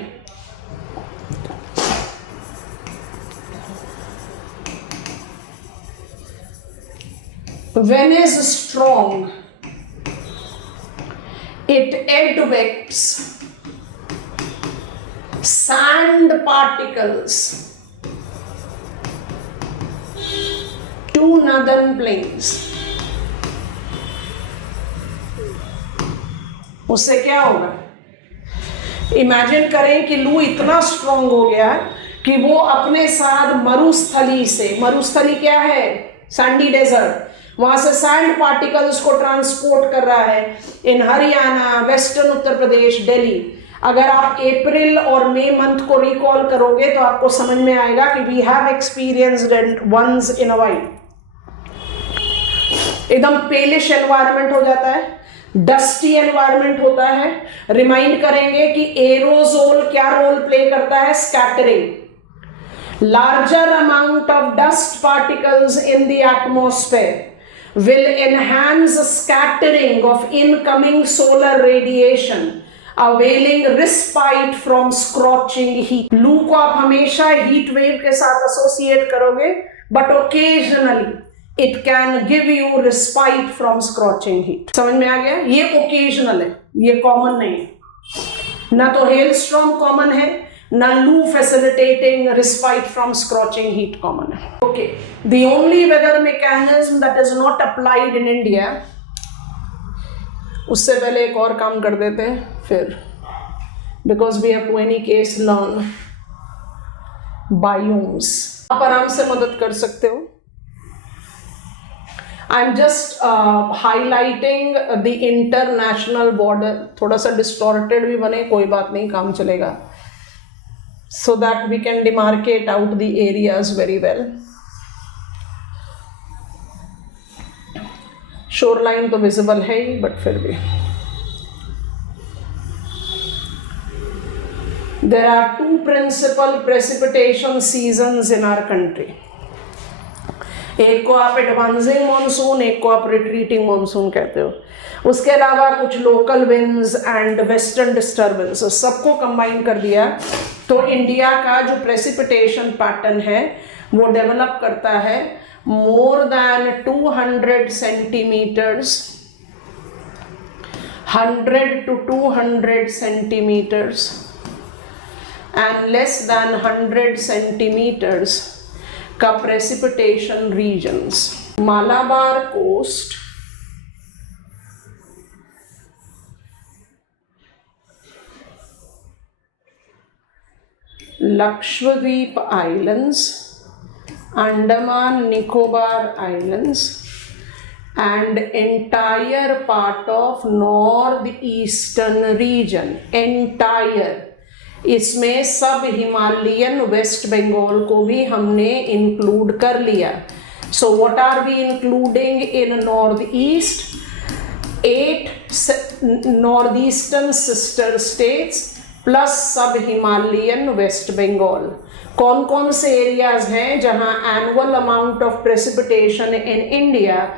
when is strong, it advects sand particles to northern plains। उससे क्या होगा? इमेजिन करें कि लू इतना स्ट्रॉन्ग हो गया कि वो अपने साथ मरुस्थली से, मरुस्थली क्या है? सैंडी डेजर्ट, वहां से सैंड पार्टिकल्स को ट्रांसपोर्ट कर रहा है इन हरियाणा, वेस्टर्न उत्तर प्रदेश, दिल्ली। अगर आप अप्रैल और मई मंथ को रिकॉल करोगे तो आपको समझ में आएगा कि we have experienced it once in a while. एकदम पेलिश एनवायरनमेंट हो जाता है, डस्टी एनवायरनमेंट होता है। रिमाइंड करेंगे कि एरोजोल क्या रोल प्ले करता है? Scattering. Larger amount of dust particles in the atmosphere will enhance scattering of incoming solar radiation, availing respite from scorching heat. लू को आप हमेशा हीट वेव के साथ एसोसिएट करोगे, but occasionally it can give you respite from scorching heat। समझ में आ गया? ये ओकेजनल है, ये कॉमन नहीं है। ना तो हेल स्टॉर्म कॉमन है, ना loo facilitating respite from scorching heat common है। Okay, the only weather mechanism that is not applied in India, उससे पहले एक और काम कर देते हैं फिर, because we have to any case learn biomes. आप आराम से मदद कर सकते हो। I am just highlighting the international border, थोड़ा सा डिस्टॉर्टेड भी बने कोई बात नहीं, काम चलेगा, so that we can demarcate out the areas very well. Shore line तो विजिबल है ही, बट फिर भी there are two principal precipitation seasons in our country, एक को आप एडवांसिंग मानसून, एक को आप रिट्रीटिंग मानसून कहते हो। उसके अलावा कुछ local winds and western disturbances सबको कंबाइन कर दिया तो इंडिया का जो प्रेसिपिटेशन पैटर्न है वो डेवलप करता है more than 200 centimetres, 100 to 200 centimeters and less than 100 centimeters का precipitation regions। Malabar coast, Lakshadweep islands, Andaman Nicobar islands and entire part of northeastern region, entire, इसमें सब हिमालयन वेस्ट बंगाल को भी हमने इंक्लूड कर लिया। So what are we including in north east? 8 north eastern sister states plus sub Himalayan west Bengal. कौन कौन से एरियाज हैं जहां annual amount of precipitation in India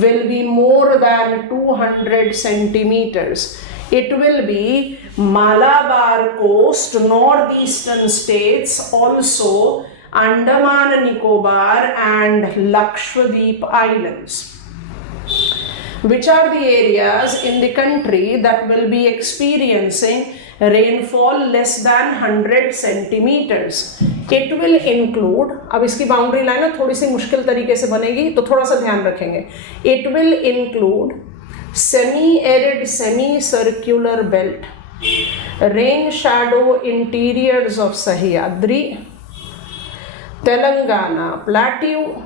will be more than 200 centimeters? It will be Malabar coast, northeastern states, also Andaman Nicobar and Lakshadweep Islands. Which are the areas in the country that will be experiencing rainfall less than 100 centimeters? It will include, अब इसकी boundary line ना थोड़ी सी मुश्किल तरीके से बनेगी तो थोड़ा सा ध्यान रखेंगे। It will include semi-arid, semi-circular belt, rain shadow interiors of Sahyadri, Telangana plateau,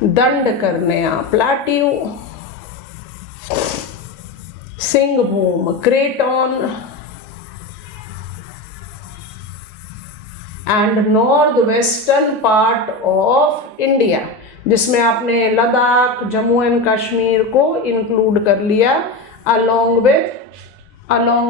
Dandakarnaya plateau, Singhbhum craton and north western part of India, जिसमें आपने लद्दाख, जम्मू एंड कश्मीर को इंक्लूड कर लिया along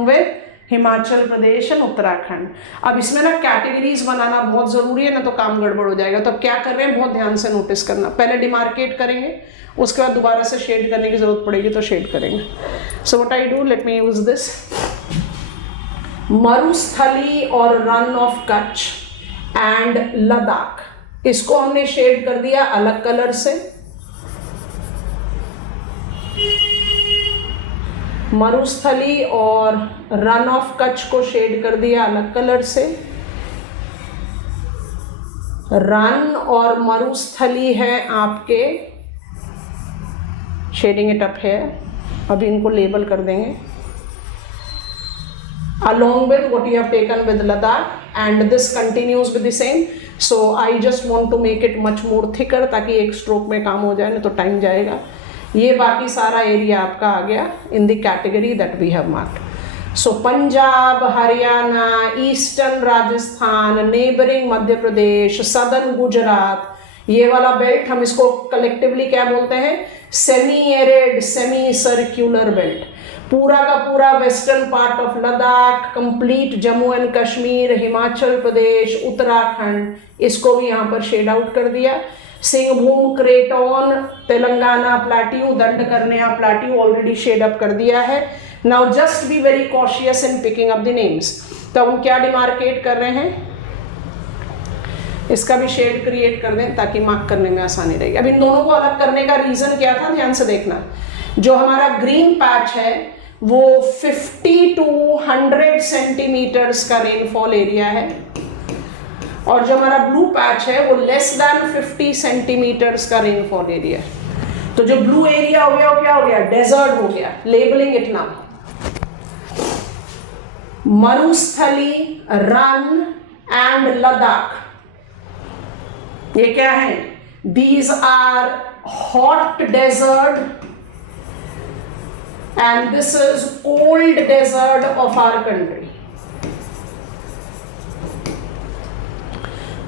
with Himachal Pradesh and Uttarakhand. अब इसमें ना कैटेगरीज बनाना बहुत ज़रूरी है, ना तो काम गड़बड़ हो जाएगा। तो अब क्या कर रहे हैं, बहुत ध्यान से नोटिस करना। पहले डिमार्केट करेंगे, उसके बाद दोबारा से शेड करने की ज़रूरत पड़ेगी तो शेड करेंगे। So what I do, let me use this. Marusthali और रन ऑफ कच्छ एंड लद्दाख, इसको हमने शेड कर दिया अलग कलर से। मरुस्थली और रन ऑफ कच्छ को शेड कर दिया अलग कलर से। रन और मरुस्थली है आपके, शेडिंग इट अप है, अभी इनको लेबल कर देंगे along with what you have taken with Ladakh, and this continues with the same. So I just want to make it much more thicker ताकि एक स्ट्रोक में काम हो जाए, नहीं तो टाइम जाएगा। ये बाकी सारा एरिया आपका आ गया in the category that we have marked. So Punjab, Haryana, eastern Rajasthan, neighbouring Madhya Pradesh, southern Gujarat, ये वाला बेल्ट हम इसको कलेक्टिवली क्या बोलते हैं? Semi arid, semi circular belt. पूरा का पूरा western part of Ladakh, complete Jammu and Kashmir, Himachal Pradesh, Uttarakhand, इसको भी यहाँ पर शेड आउट कर दिया। Singhbhum craton, Telangana plateau, Dandakaranya plateau already shade up कर दिया है। Now just be very cautious in picking up the names. तो हम क्या डिमार्केट कर रहे हैं, इसका भी शेड क्रिएट कर दें ताकि मार्क करने में आसानी रहेगी। अब इन दोनों को अलग करने का रीजन क्या था, ध्यान से देखना। जो हमारा ग्रीन पैच है वो 50 to 100 सेंटीमीटर्स का रेनफॉल एरिया है, और जो हमारा ब्लू पैच है वो लेस देन 50 सेंटीमीटर्स का रेनफॉल एरिया है। तो जो ब्लू एरिया हो गया वो क्या हो गया, डेजर्ट हो गया। Labelling it now. Marusthali, Rann and Ladakh, ये क्या है? These are hot desert and this is cold desert of our country.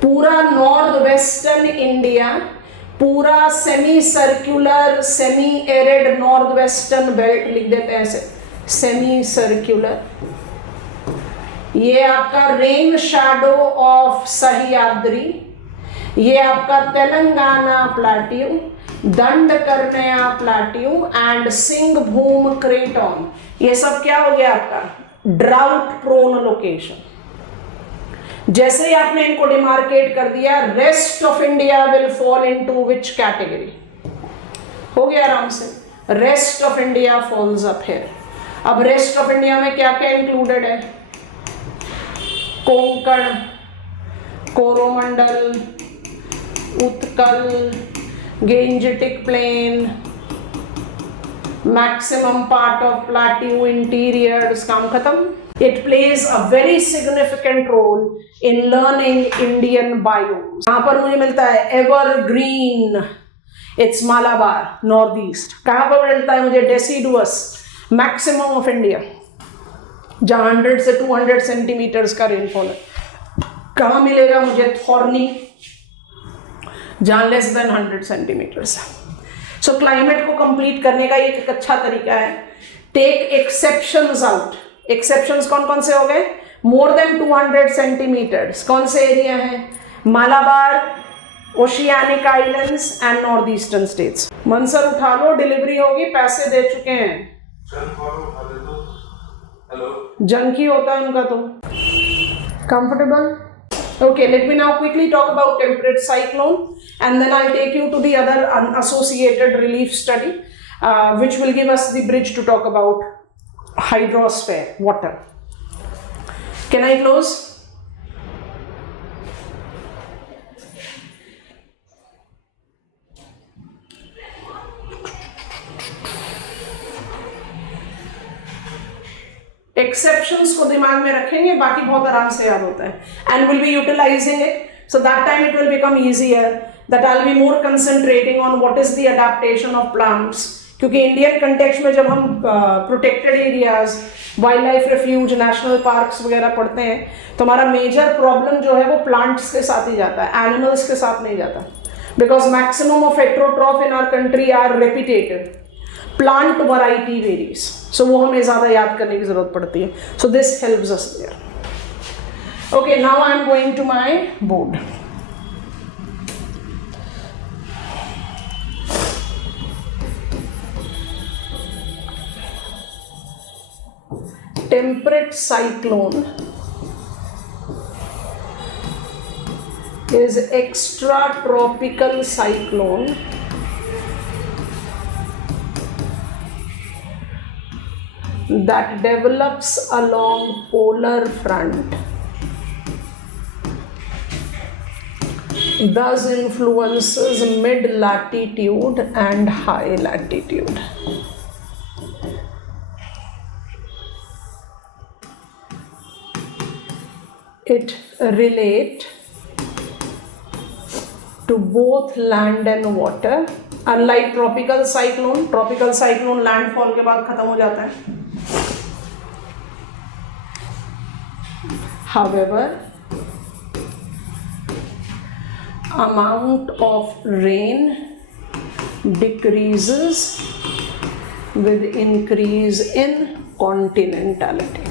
पूरा नॉर्थ वेस्टर्न इंडिया, पूरा semi circular, semi arid north western belt लिख देते हैं ऐसे, सेमी सर्कुलर। ये आपका रेन शैडो ऑफ सह्याद्री, ये आपका Telangana plateau, Dandakaranya plateau and Singhbhum craton, ये सब क्या हो गया आपका ड्राउट प्रोन लोकेशन। जैसे ही आपने इनको डिमार्केट कर दिया, rest of India will fall into which category, हो गया आराम से, rest of India falls up here. अब रेस्ट ऑफ इंडिया में क्या क्या इंक्लूडेड है, Konkan, Coromandel, Utkal, Gangetic plain, maximum part of plateau, interiors, काम खत्म। It plays a very significant role in learning Indian biomes. यहाँ पर मुझे मिलता है evergreen, it's Malabar, northeast। कहाँ पर मिलता है मुझे deciduous, maximum of India, जहाँ 100 से 200 सेंटीमीटर्स का रेनफॉल है। कहाँ मिलेगा मुझे थॉर्नी, जहाँ less than 100 centimeters. So climate को कंप्लीट करने का एक अच्छा तरीका है, टेक एक्सेप्शंस आउट। एक्सेप्शंस कौन कौन से हो गए, मोर देन 200 सेंटीमीटर्स, कौन से एरिया हैं, Malabar, oceanic islands and north eastern states. Mansar उठा लो, डिलीवरी होगी, पैसे दे चुके हैं। जंकी होता है उनका तो। Comfortable? Okay, let me now quickly talk about temperate cyclone, and then I'll take you to the other unassociated relief study, which will give us the bridge to talk about hydrosphere, water. Can I close? Exceptions को दिमाग में रखेंगे, बाकी बहुत आराम से याद होता है, and will be utilizing it, so that time it will become easier, that I will be more concentrating on what is the adaptation of plants. क्योंकि इंडियन कंटेक्स्ट में जब हम protected areas, wild life refuge, national parks वगैरह पढ़ते हैं, तो हमारा major problem जो है वो प्लांट्स के साथ ही जाता है, एनिमल्स के साथ नहीं जाता, because maximum of heterotroph in our country are repetitive, plant variety varies, so वो हमें ज़्यादा याद करने की जरूरत पड़ती है, so this helps us there. Okay, now I am going to my board. Temperate cyclone is extratropical cyclone that develops along polar front, thus influences mid latitude and high latitude. It relate to both land and water. Unlike tropical cyclone landfall के बाद खत्म हो जाता है। However, amount of rain decreases with increase in continentality.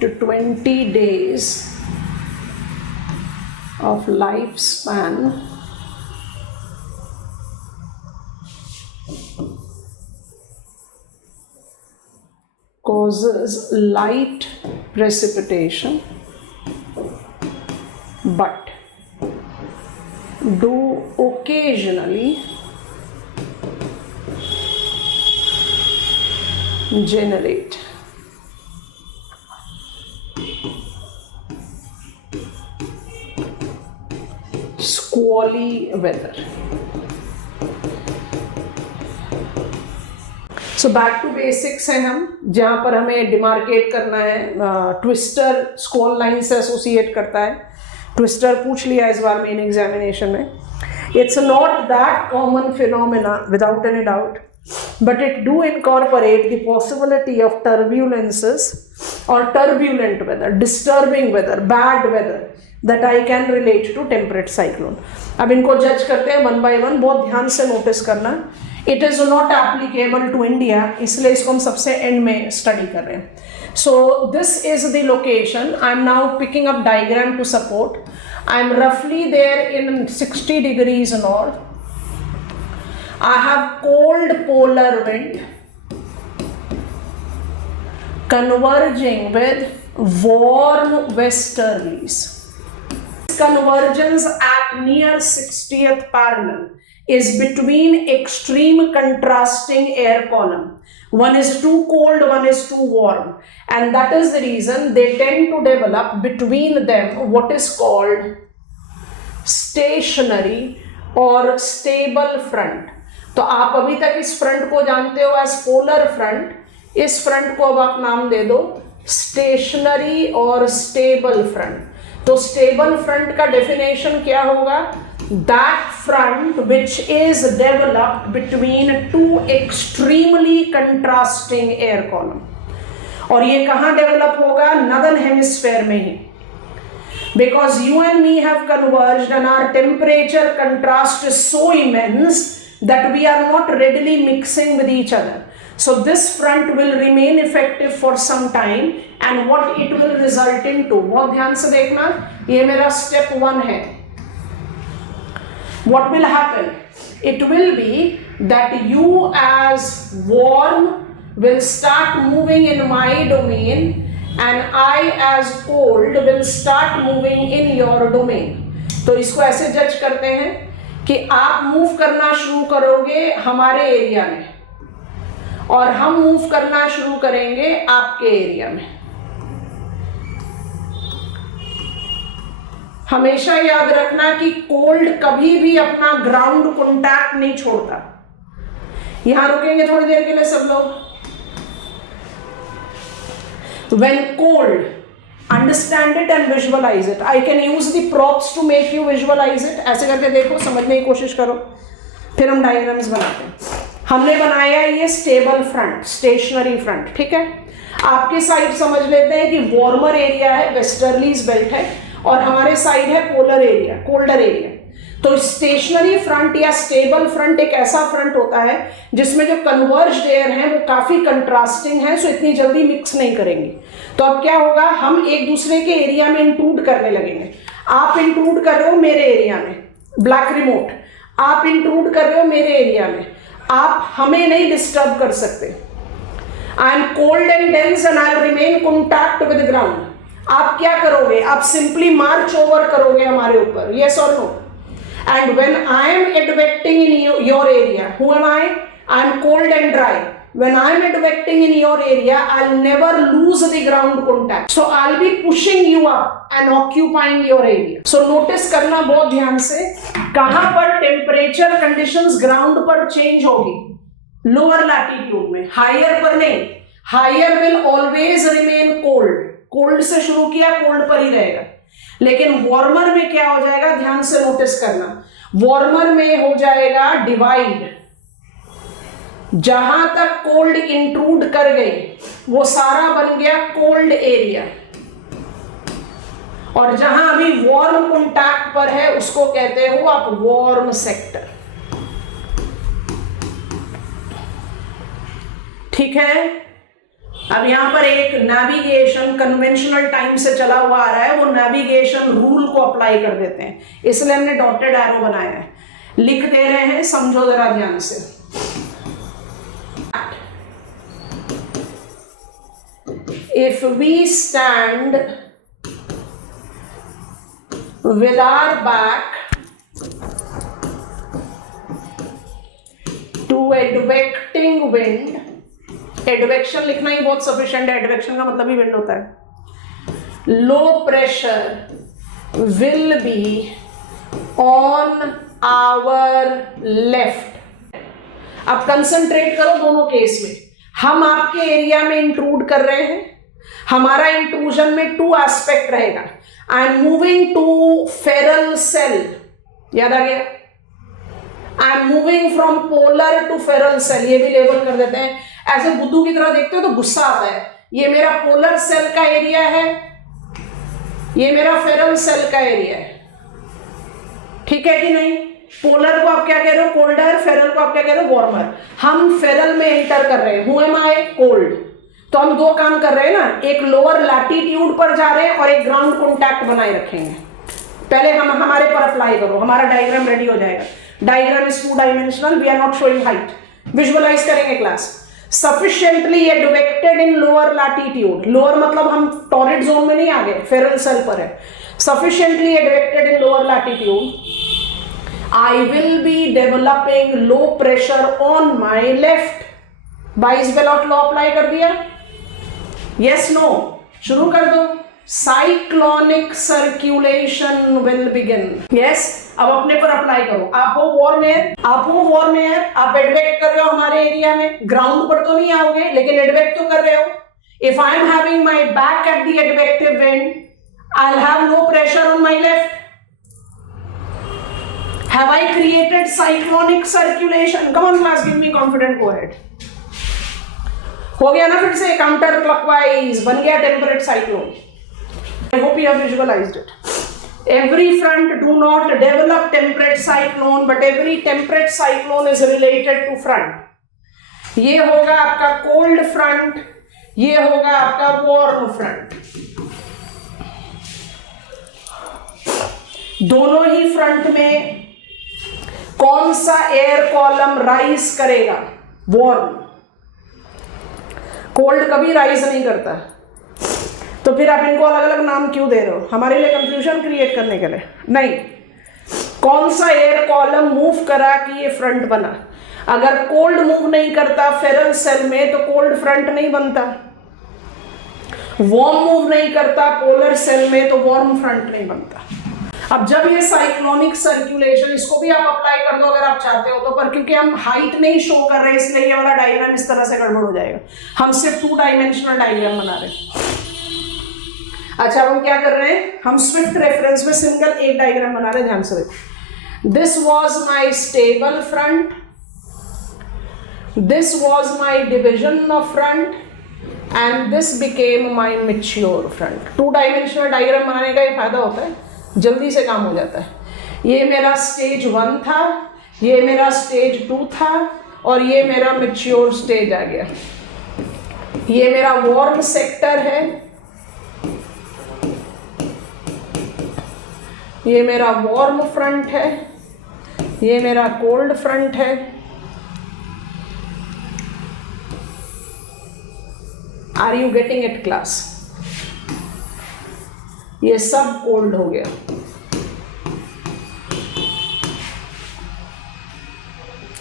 to 20 days of lifespan causes light precipitation, but do occasionally generate squally weather. So back to basics हैं हम, जहाँ पर हमें डिमार्केट करना है। ट्विस्टर स्क्वॉल लाइन से एसोसिएट करता है, ट्विस्टर पूछ लिया इस बार मेन एग्जामिनेशन में। It's not that common phenomena without any doubt, but it do incorporate the possibility of turbulences or turbulent weather, disturbing weather, bad weather that I can relate to temperate cyclone. अब इनको जज करते हैं one by one, बहुत ध्यान से notice करना. It is not applicable to India, इसलिए इसको हम सबसे एंड में स्टडी कर रहे हैं. So this is the location. I am now picking up diagram to support. I am roughly there in 60 degrees north. I have cold polar wind converging with warm westerlies. Convergence at near 60th parallel is between extreme contrasting air column. One is too cold, one is too warm, and that is the reason they tend to develop between them what is called stationary or stable front. तो आप अभी तक इस front को जानते हो as polar front, इस front को अब आप नाम दे दो स्टेशनरी और स्टेबल फ्रंट. तो स्टेबल फ्रंट का डेफिनेशन क्या होगा? That front which is developed between two extremely contrasting air column. और ये कहां डेवलप होगा? नदर्न हेमिस्फेयर में ही. Because you and me have converged and our temperature contrast is so immense that we are not readily mixing with each other. So this front will remain effective for some time, and what it will result into, बहुत ध्यान से देखना, ये मेरा step 1 है. What will happen? It will be that you as warm will start moving in my domain and I as cold will start moving in your domain. तो इसको ऐसे जज करते हैं कि आप मूव करना शुरू करोगे हमारे एरिया में और हम मूव करना शुरू करेंगे आपके एरिया में. हमेशा याद रखना कि कोल्ड कभी भी अपना ग्राउंड कॉन्टैक्ट नहीं छोड़ता. यहां रुकेंगे थोड़ी देर के लिए सब लोग. When cold, understand it and visualize it. I can use the props to make you visualize it. ऐसे करके देखो, समझने की कोशिश करो, फिर हम डायग्राम्स बनाते हैं. हमने बनाया ये स्टेबल फ्रंट, स्टेशनरी फ्रंट, ठीक है. आपके साइड समझ लेते हैं कि वार्मर एरिया है, वेस्टर्लीज बेल्ट है, और हमारे साइड है पोलर एरिया, कोल्डर एरिया. तो स्टेशनरी फ्रंट या स्टेबल फ्रंट एक ऐसा फ्रंट होता है जिसमें जो कन्वर्ज्ड एयर है वो काफी कंट्रास्टिंग है, सो इतनी जल्दी मिक्स नहीं करेंगे. तो अब क्या होगा? हम एक दूसरे के एरिया में इंट्रूड करने लगेंगे. आप इंट्रूड कर रहे हो मेरे एरिया में, ब्लैक रिमोट, आप इंट्रूड कर रहे हो मेरे एरिया में, आप हमें नहीं डिस्टर्ब कर सकते. I am cold and dense and I remain contact with ground. आप क्या करोगे? आप सिंपली मार्च ओवर करोगे हमारे ऊपर, यस और no. And when I am advecting in your area, who am I? I am cold and dry. When I am advecting in your area, I'll never lose the ground contact. So I'll be pushing you up and occupying your area. So notice करना बहुत ध्यान से, कहां पर temperature conditions ground पर change होगी? Lower latitude में, higher पर नहीं. Higher will always remain cold. Cold से शुरू किया, कोल्ड पर ही रहेगा. लेकिन वार्मर में क्या हो जाएगा? ध्यान से नोटिस करना. वार्मर में हो जाएगा डिवाइड. जहां तक कोल्ड इंट्रूड कर गई वो सारा बन गया कोल्ड एरिया, और जहां अभी वार्म कॉन्टैक्ट पर है उसको कहते हो आप वार्म सेक्टर. ठीक है. अब यहां पर एक नेविगेशन कन्वेंशनल टाइम से चला हुआ आ रहा है, वो नेविगेशन रूल को अप्लाई कर देते हैं, इसलिए हमने डॉटेड एरो बनाया है. लिख दे रहे हैं, समझो जरा ध्यान से. If we stand with our back to advecting wind, advection लिखना ही बहुत सफिशिएंट है. एडवेक्शन का मतलब ही विंड होता है. Low pressure will be on our left. अब कंसंट्रेट करो दोनों केस में. हम आपके एरिया में इंट्रूड कर रहे हैं. हमारा इंट्रूजन में 2 एस्पेक्ट रहेगा. I am moving to Ferrel cell, याद आ गया? I am moving from polar to Ferrel cell, ये भी लेबल कर देते हैं. ऐसे बुद्धू की तरह देखते हो तो गुस्सा आता है ये मेरा पोलर सेल का एरिया है, ये मेरा फेरल सेल का एरिया है, ठीक है कि नहीं। पोलर को आप क्या कह रहे हो, कोल्डर, फेरल को आप क्या कह रहे हो, वार्मर। हम फेरल में एंटर कर रहे हैं, हु एम आई, कोल्ड। तो हम दो काम कर रहे हैं ना, एक लोअर लैटिट्यूड पर जा रहे हैं और एक ग्राउंड कॉन्टैक्ट बनाए रखेंगे। पहले हम हमारे पर अप्लाई करो, हमारा डायग्राम रेडी हो जाएगा। Diagram is 2 dimensional, we are not showing height, visualise करेंगे class. Sufficiently advected in lower latitude, lower मतलब हम टॉरिड जोन में नहीं आ गए, फेरल सेल पर है। Sufficiently advected in lower latitude, I will be developing low pressure on my left. बाइस ballot law apply कर दिया, yes no, शुरू कर दो। Cyclonic circulation will begin, yes। अब अपने पर अप्लाई करो। आप हो वार्म एयर, आप एडवेक्ट कर रहे हो हमारे एरिया में, ग्राउंड पर तो नहीं आओगे लेकिन एडवेक्ट तो कर रहे हो। If I am having my back at the advective wind, I will have low pressure on my left. Have I created cyclonic circulation? Come on class, give me confident, go ahead. हो गया ना, फिर से counter clockwise बन गया temperate cyclone. I hope you have visualized it. Every front do not develop temperate cyclone, but every temperate cyclone is related to front. ये होगा आपका cold front, ये होगा आपका warm front। दोनों ही फ्रंट में कौन सा एयर कॉलम राइज करेगा, वार्म। कोल्ड कभी राइज नहीं करता, तो फिर आप इनको अलग अलग नाम क्यों दे रहे हो, हमारे लिए कंफ्यूजन क्रिएट करने के लिए नहीं। कौन सा एयर कॉलम मूव करा कि ये फ्रंट बना। अगर कोल्ड मूव नहीं करता फेरल सेल में तो कोल्ड फ्रंट नहीं बनता, वार्म मूव नहीं करता पोलर सेल में तो वार्म फ्रंट नहीं बनता। अब जब ये साइक्लोनिक सर्कुलेशन, इसको भी आप अप्लाई कर दो अगर आप चाहते हो तो, पर क्योंकि हम हाइट नहीं शो कर रहे इसलिए ये वाला डायग्राम इस तरह से गड़बड़ हो जाएगा। हम सिर्फ 2 डायमेंशनल डायग्राम बना रहे हैं। अच्छा, हम क्या कर रहे हैं, हम स्विफ्ट रेफरेंस में सिंगल एक डायग्राम बना रहे हैं, ध्यान से देखो। This was my stable front, this was my division of front end this became my mature front. 2 dimensional diagram बनाने का ये फायदा होता है, जल्दी से काम हो जाता है। ये मेरा स्टेज 1 था, ये मेरा स्टेज 2 था और ये मेरा मैच्योर स्टेज आ गया। ये मेरा वार्म सेक्टर है, ये मेरा वार्म फ्रंट है, ये मेरा कोल्ड फ्रंट है। Are you getting it class? ये सब कोल्ड हो गया।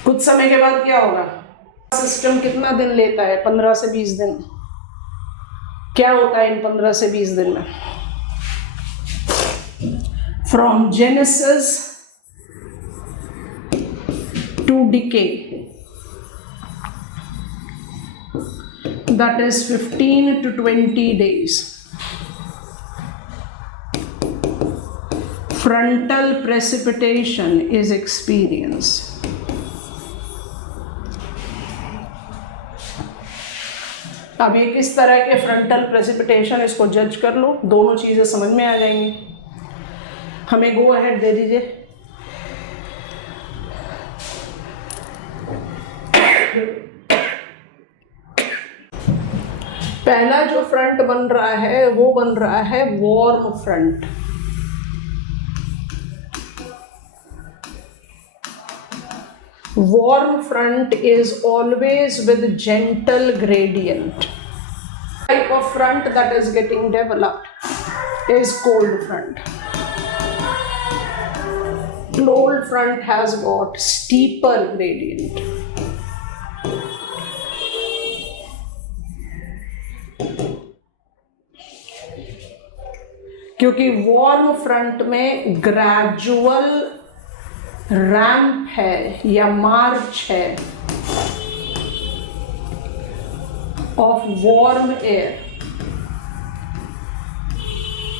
कुछ समय के बाद क्या होगा, सिस्टम कितना दिन लेता है, 15 से 20 दिन। क्या होता है इन 15 से 20 दिन में? From genesis to decay, that is 15 to 20 days. Frontal precipitation is experienced. अब ये किस तरह के फ्रंटल प्रेसिपिटेशन, इसको जज कर लो, दोनों चीजें समझ में आ जाएंगी। हमें गो अहेड दे दीजिए। पहला जो फ्रंट बन रहा है वो बन रहा है warm front. Warm front is always with gentle gradient. Type of front that is getting developed is cold front. Cold front has got steeper gradient. क्योंकि warm front में gradual रैंप है या मार्च है of warm air.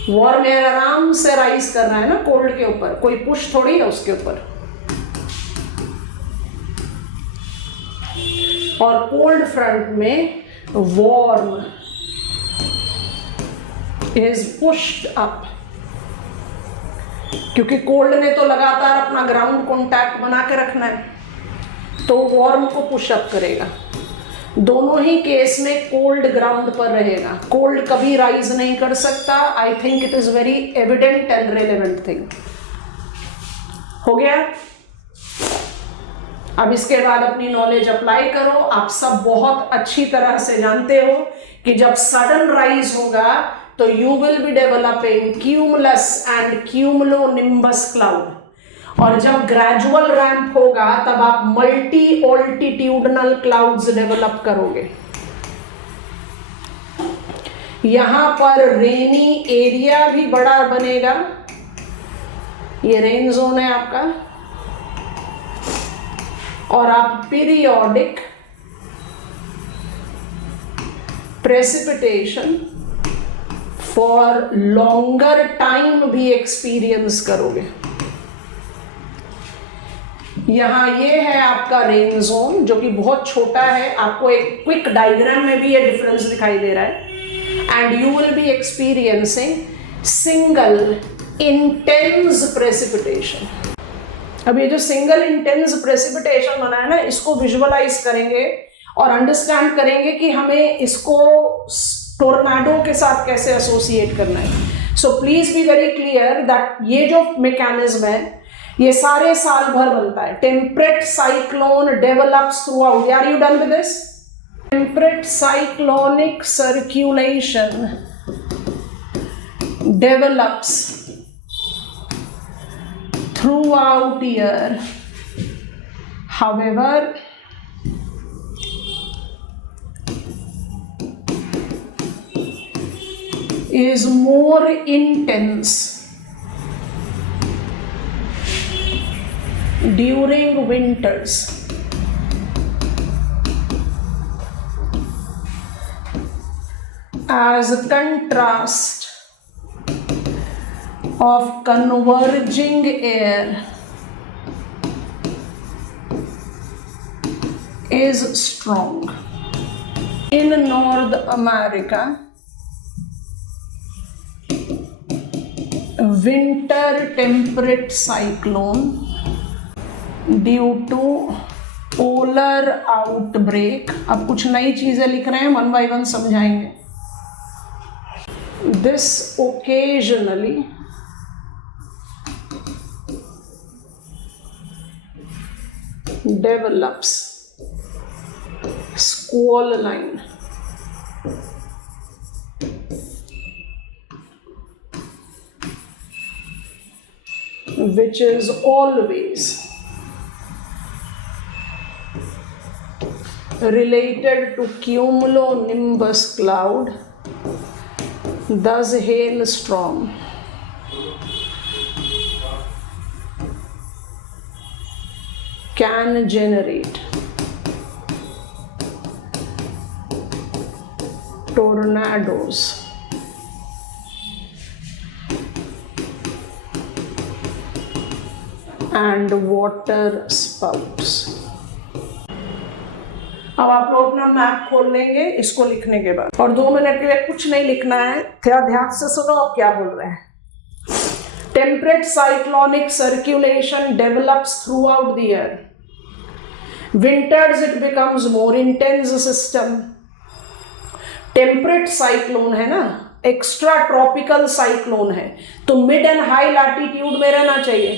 Warm air आराम से rise कर रहा है ना कोल्ड के ऊपर, कोई पुश थोड़ी है उसके ऊपर। और कोल्ड फ्रंट में वार्म is pushed up, क्योंकि कोल्ड ने तो लगातार अपना ग्राउंड कॉन्टैक्ट बना के रखना है, तो वार्म को पुश अप करेगा। दोनों ही केस में कोल्ड ग्राउंड पर रहेगा, कोल्ड कभी राइज नहीं कर सकता। I think it is very evident and relevant thing. हो गया? अब इसके बाद अपनी नॉलेज अप्लाई करो। आप सब बहुत अच्छी तरह से जानते हो कि जब सडन राइज होगा तो you will be developing cumulus and cumulonimbus cloud, और जब ग्रेजुअल रैंप होगा तब आप मल्टी ऑल्टीट्यूडनल क्लाउड्स डेवलप करोगे। यहां पर रेनी एरिया भी बड़ा बनेगा, ये रेन जोन है आपका, और आप periodic precipitation for longer time भी एक्सपीरियंस करोगे। यहां ये है आपका रेन जोन जो कि बहुत छोटा है, आपको एक क्विक डायग्राम में भी ये डिफरेंस दिखाई दे रहा है। And you will be experiencing single intense precipitation. अब ये जो सिंगल इंटेंस प्रेसिपिटेशन बना है ना, इसको विजुअलाइज करेंगे और अंडरस्टैंड करेंगे कि हमें इसको टोर्नाडो के साथ कैसे एसोसिएट करना है। So please be very clear that ये जो मैकेनिज्म है ये सारे साल भर बनता है। Temperate cyclone develops throughout. Are you done with this? Temperate cyclonic circulation develops throughout year. However, is more intense during winters. As a contrast of converging air is strong. In North America, winter temperate cyclone due to polar outbreak. अब कुछ नई चीजें लिख रहे हैं, one by one समझाएंगे। This occasionally develops squall line, which is always related to cumulonimbus cloud, thus hailstorm. Can generate tornadoes and water spouts. अब आप लोग अपना मैप खोल लेंगे इसको लिखने के बाद, और 2 मिनट के लिए कुछ नहीं लिखना है, थोड़ा ध्यान से सुनो आप क्या बोल रहे हैं। Temperate cyclonic circulation develops throughout the year. Winters it becomes more intense system. Temperate cyclone है ना, एक्स्ट्रा ट्रॉपिकल साइक्लोन है, तो मिड एंड हाई लैटिट्यूड में रहना चाहिए।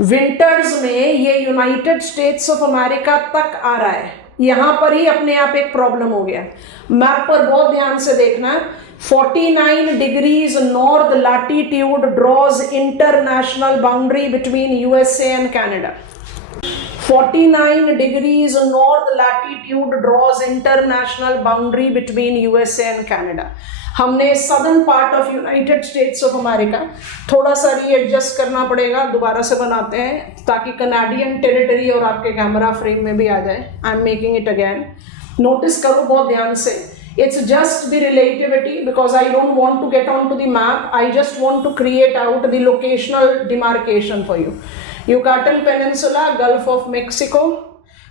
विंटर्स में ये यूनाइटेड स्टेट्स ऑफ अमेरिका तक आ रहा है, यहां पर ही अपने आप एक प्रॉब्लम हो गया। मैप पर बहुत ध्यान से देखना। 49 degrees north latitude draws international boundary between USA and Canada. 49 degrees north latitude draws international boundary between USA and Canada. हमने southern part of United States of America थोड़ा सा रीएडजस्ट करना पड़ेगा, दोबारा से बनाते हैं ताकि कनाडियन टेरिटरी और आपके कैमरा फ्रेम में भी आ जाए। I am making it again. Notice करो बहुत ध्यान से, it's just the relativity because I don't want to get onto the map. I just want to create out the locational demarcation for you. Yucatan Peninsula, Gulf of Mexico,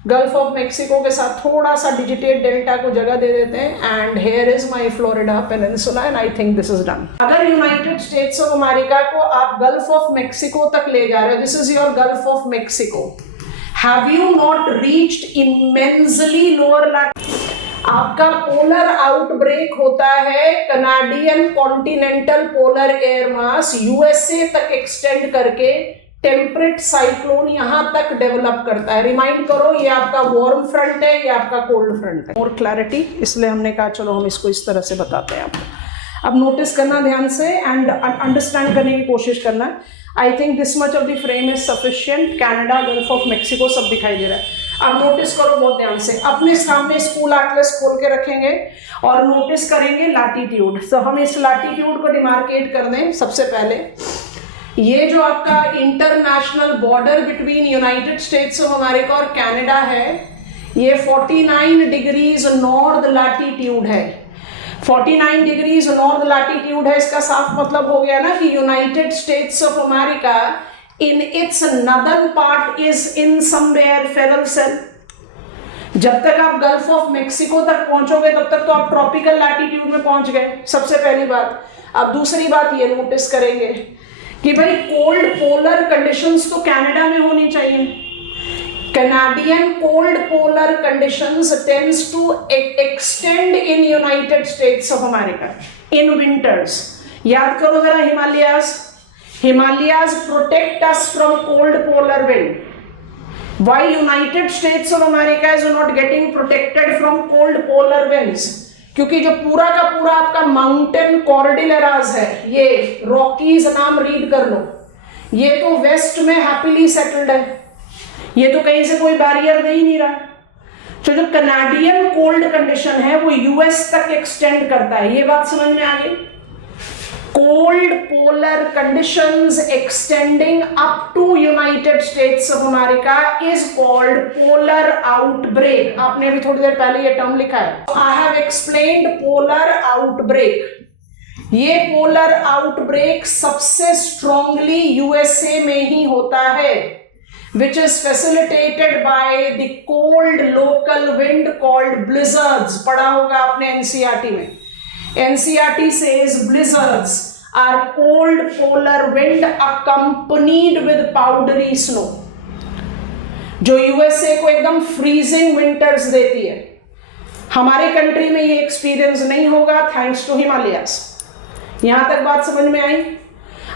gulf of Mexico के साथ थोड़ा सा डिजिटेड delta को जगह दे देते हैं and here is my Florida peninsula and I think this is done. अगर United States of America को आप गल्फ ऑफ मेक्सिको तक ले जा रहे हो, this is your gulf of Mexico, have you not reached immensely lower latitude? आपका polar outbreak होता है Canadian continental polar air mass USA तक एक्सटेंड करके टेम्परेट साइक्लोन यहां तक डेवलप करता है। रिमाइंड करो, ये आपका वार्म फ्रंट है, ये आपका कोल्ड फ्रंट है। और क्लैरिटी, इसलिए हमने कहा चलो हम इसको इस तरह से बताते हैं आपको। अब नोटिस करना ध्यान से एंड अंडरस्टैंड करने की कोशिश करना। I think this much of the frame is sufficient. Canada, gulf of Mexico सब दिखाई दे रहा है। अब नोटिस करो बहुत ध्यान से, अपने सामने स्कूल एटलस खोल के रखेंगे और नोटिस करेंगे लैटिट्यूड। तो हम इस लैटिट्यूड को डिमार्केट कर दें। सबसे पहले ये जो आपका international border between United States of America और कनाडा है, ये 49 डिग्रीज नॉर्थ लैटिट्यूड है। 49 डिग्रीज नॉर्थ लैटिट्यूड है, इसका साफ मतलब हो गया ना कि United States of America in its northern part is in somewhere feral cell। जब तक आप गल्फ ऑफ मेक्सिको तक पहुंचोगे तब तक तो आप ट्रॉपिकल लैटिट्यूड में पहुंच गए, सबसे पहली बात। अब दूसरी बात ये नोटिस करेंगे कि भाई कोल्ड पोलर कंडीशंस तो कनाडा में होनी चाहिए। Canadian cold polar conditions tends to extend in United States of America in winters. याद करो जरा, Himalayas protect us from cold polar wind. Why United States of America is not getting protected from cold polar winds? क्योंकि जो पूरा का पूरा आपका mountain कॉर्डिलेराज है, ये रॉकीज नाम रीड कर लो, ये तो वेस्ट में हैप्पीली सेटल्ड है, ये तो कहीं से कोई बैरियर दे ही नहीं रहा। तो जो कनाडियन कोल्ड कंडीशन है वो यूएस तक एक्सटेंड करता है। ये बात समझ में आ गई? Cold polar conditions extending up to United States of America is called polar outbreak। आपने अभी थोड़ी देर पहले ये टर्म लिखा है। I have explained polar outbreak। ये polar outbreak सबसे strongly USA में ही होता है, which is facilitated by the cold local wind called blizzards। पढ़ा होगा आपने NCERT में। NCERT says blizzards are cold polar wind accompanied with powdery snow, जो यूएसए को एकदम फ्रीजिंग विंटर्स देती है। हमारे कंट्री में ये एक्सपीरियंस नहीं होगा थैंक्स टू हिमालयास। यहां तक बात समझ में आई?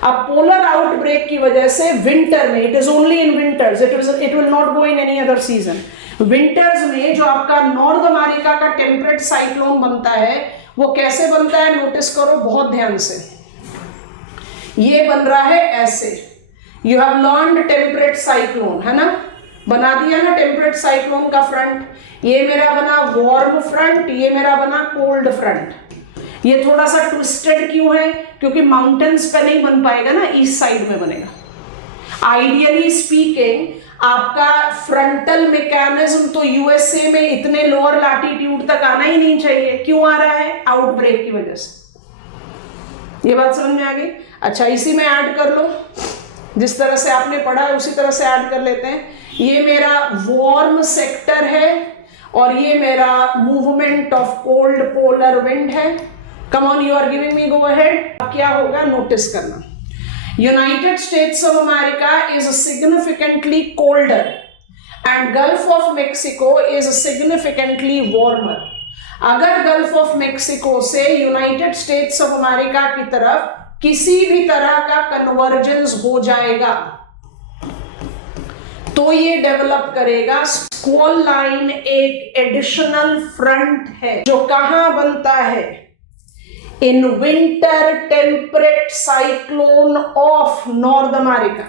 अब पोलर आउटब्रेक की वजह से विंटर में, it is only in winters, it will not go in any other season. Winters में जो आपका नॉर्थ अमेरिका का टेम्परेट साइक्लोन बनता है वो कैसे बनता है, नोटिस करो बहुत ध्यान से। ये बन रहा है ऐसे, you have learned temperate cyclone, है ना, बना दिया ना टेम्परेट साइक्लोन का फ्रंट। ये मेरा बना वार्म फ्रंट, ये मेरा बना कोल्ड फ्रंट। ये थोड़ा सा ट्विस्टेड क्यों है? क्योंकि माउंटेन्स पे नहीं बन पाएगा ना, ईस्ट साइड में बनेगा। आइडियली स्पीकिंग आपका फ्रंटल मैकेनिज्म तो यूएसए में इतने लोअर लैटिट्यूड तक आना ही नहीं चाहिए। क्यों आ रहा है? आउटब्रेक की वजह से। ये बात समझ में आ गई? अच्छा, इसी में ऐड कर लो, जिस तरह से आपने पढ़ा है उसी तरह से ऐड कर लेते हैं। ये मेरा वार्म सेक्टर है और ये मेरा movement of cold polar wind है। Come on, you are giving me, go ahead. अब क्या होगा नोटिस करना। United States of America is significantly colder and Gulf of Mexico is significantly warmer। अगर Gulf of Mexico से United States of America की तरफ किसी भी तरह का कन्वर्जेंस हो जाएगा तो ये डेवलप करेगा स्क्वॉल लाइन। एक एडिशनल फ्रंट है जो कहां बनता है? In winter temperate cyclone of north America.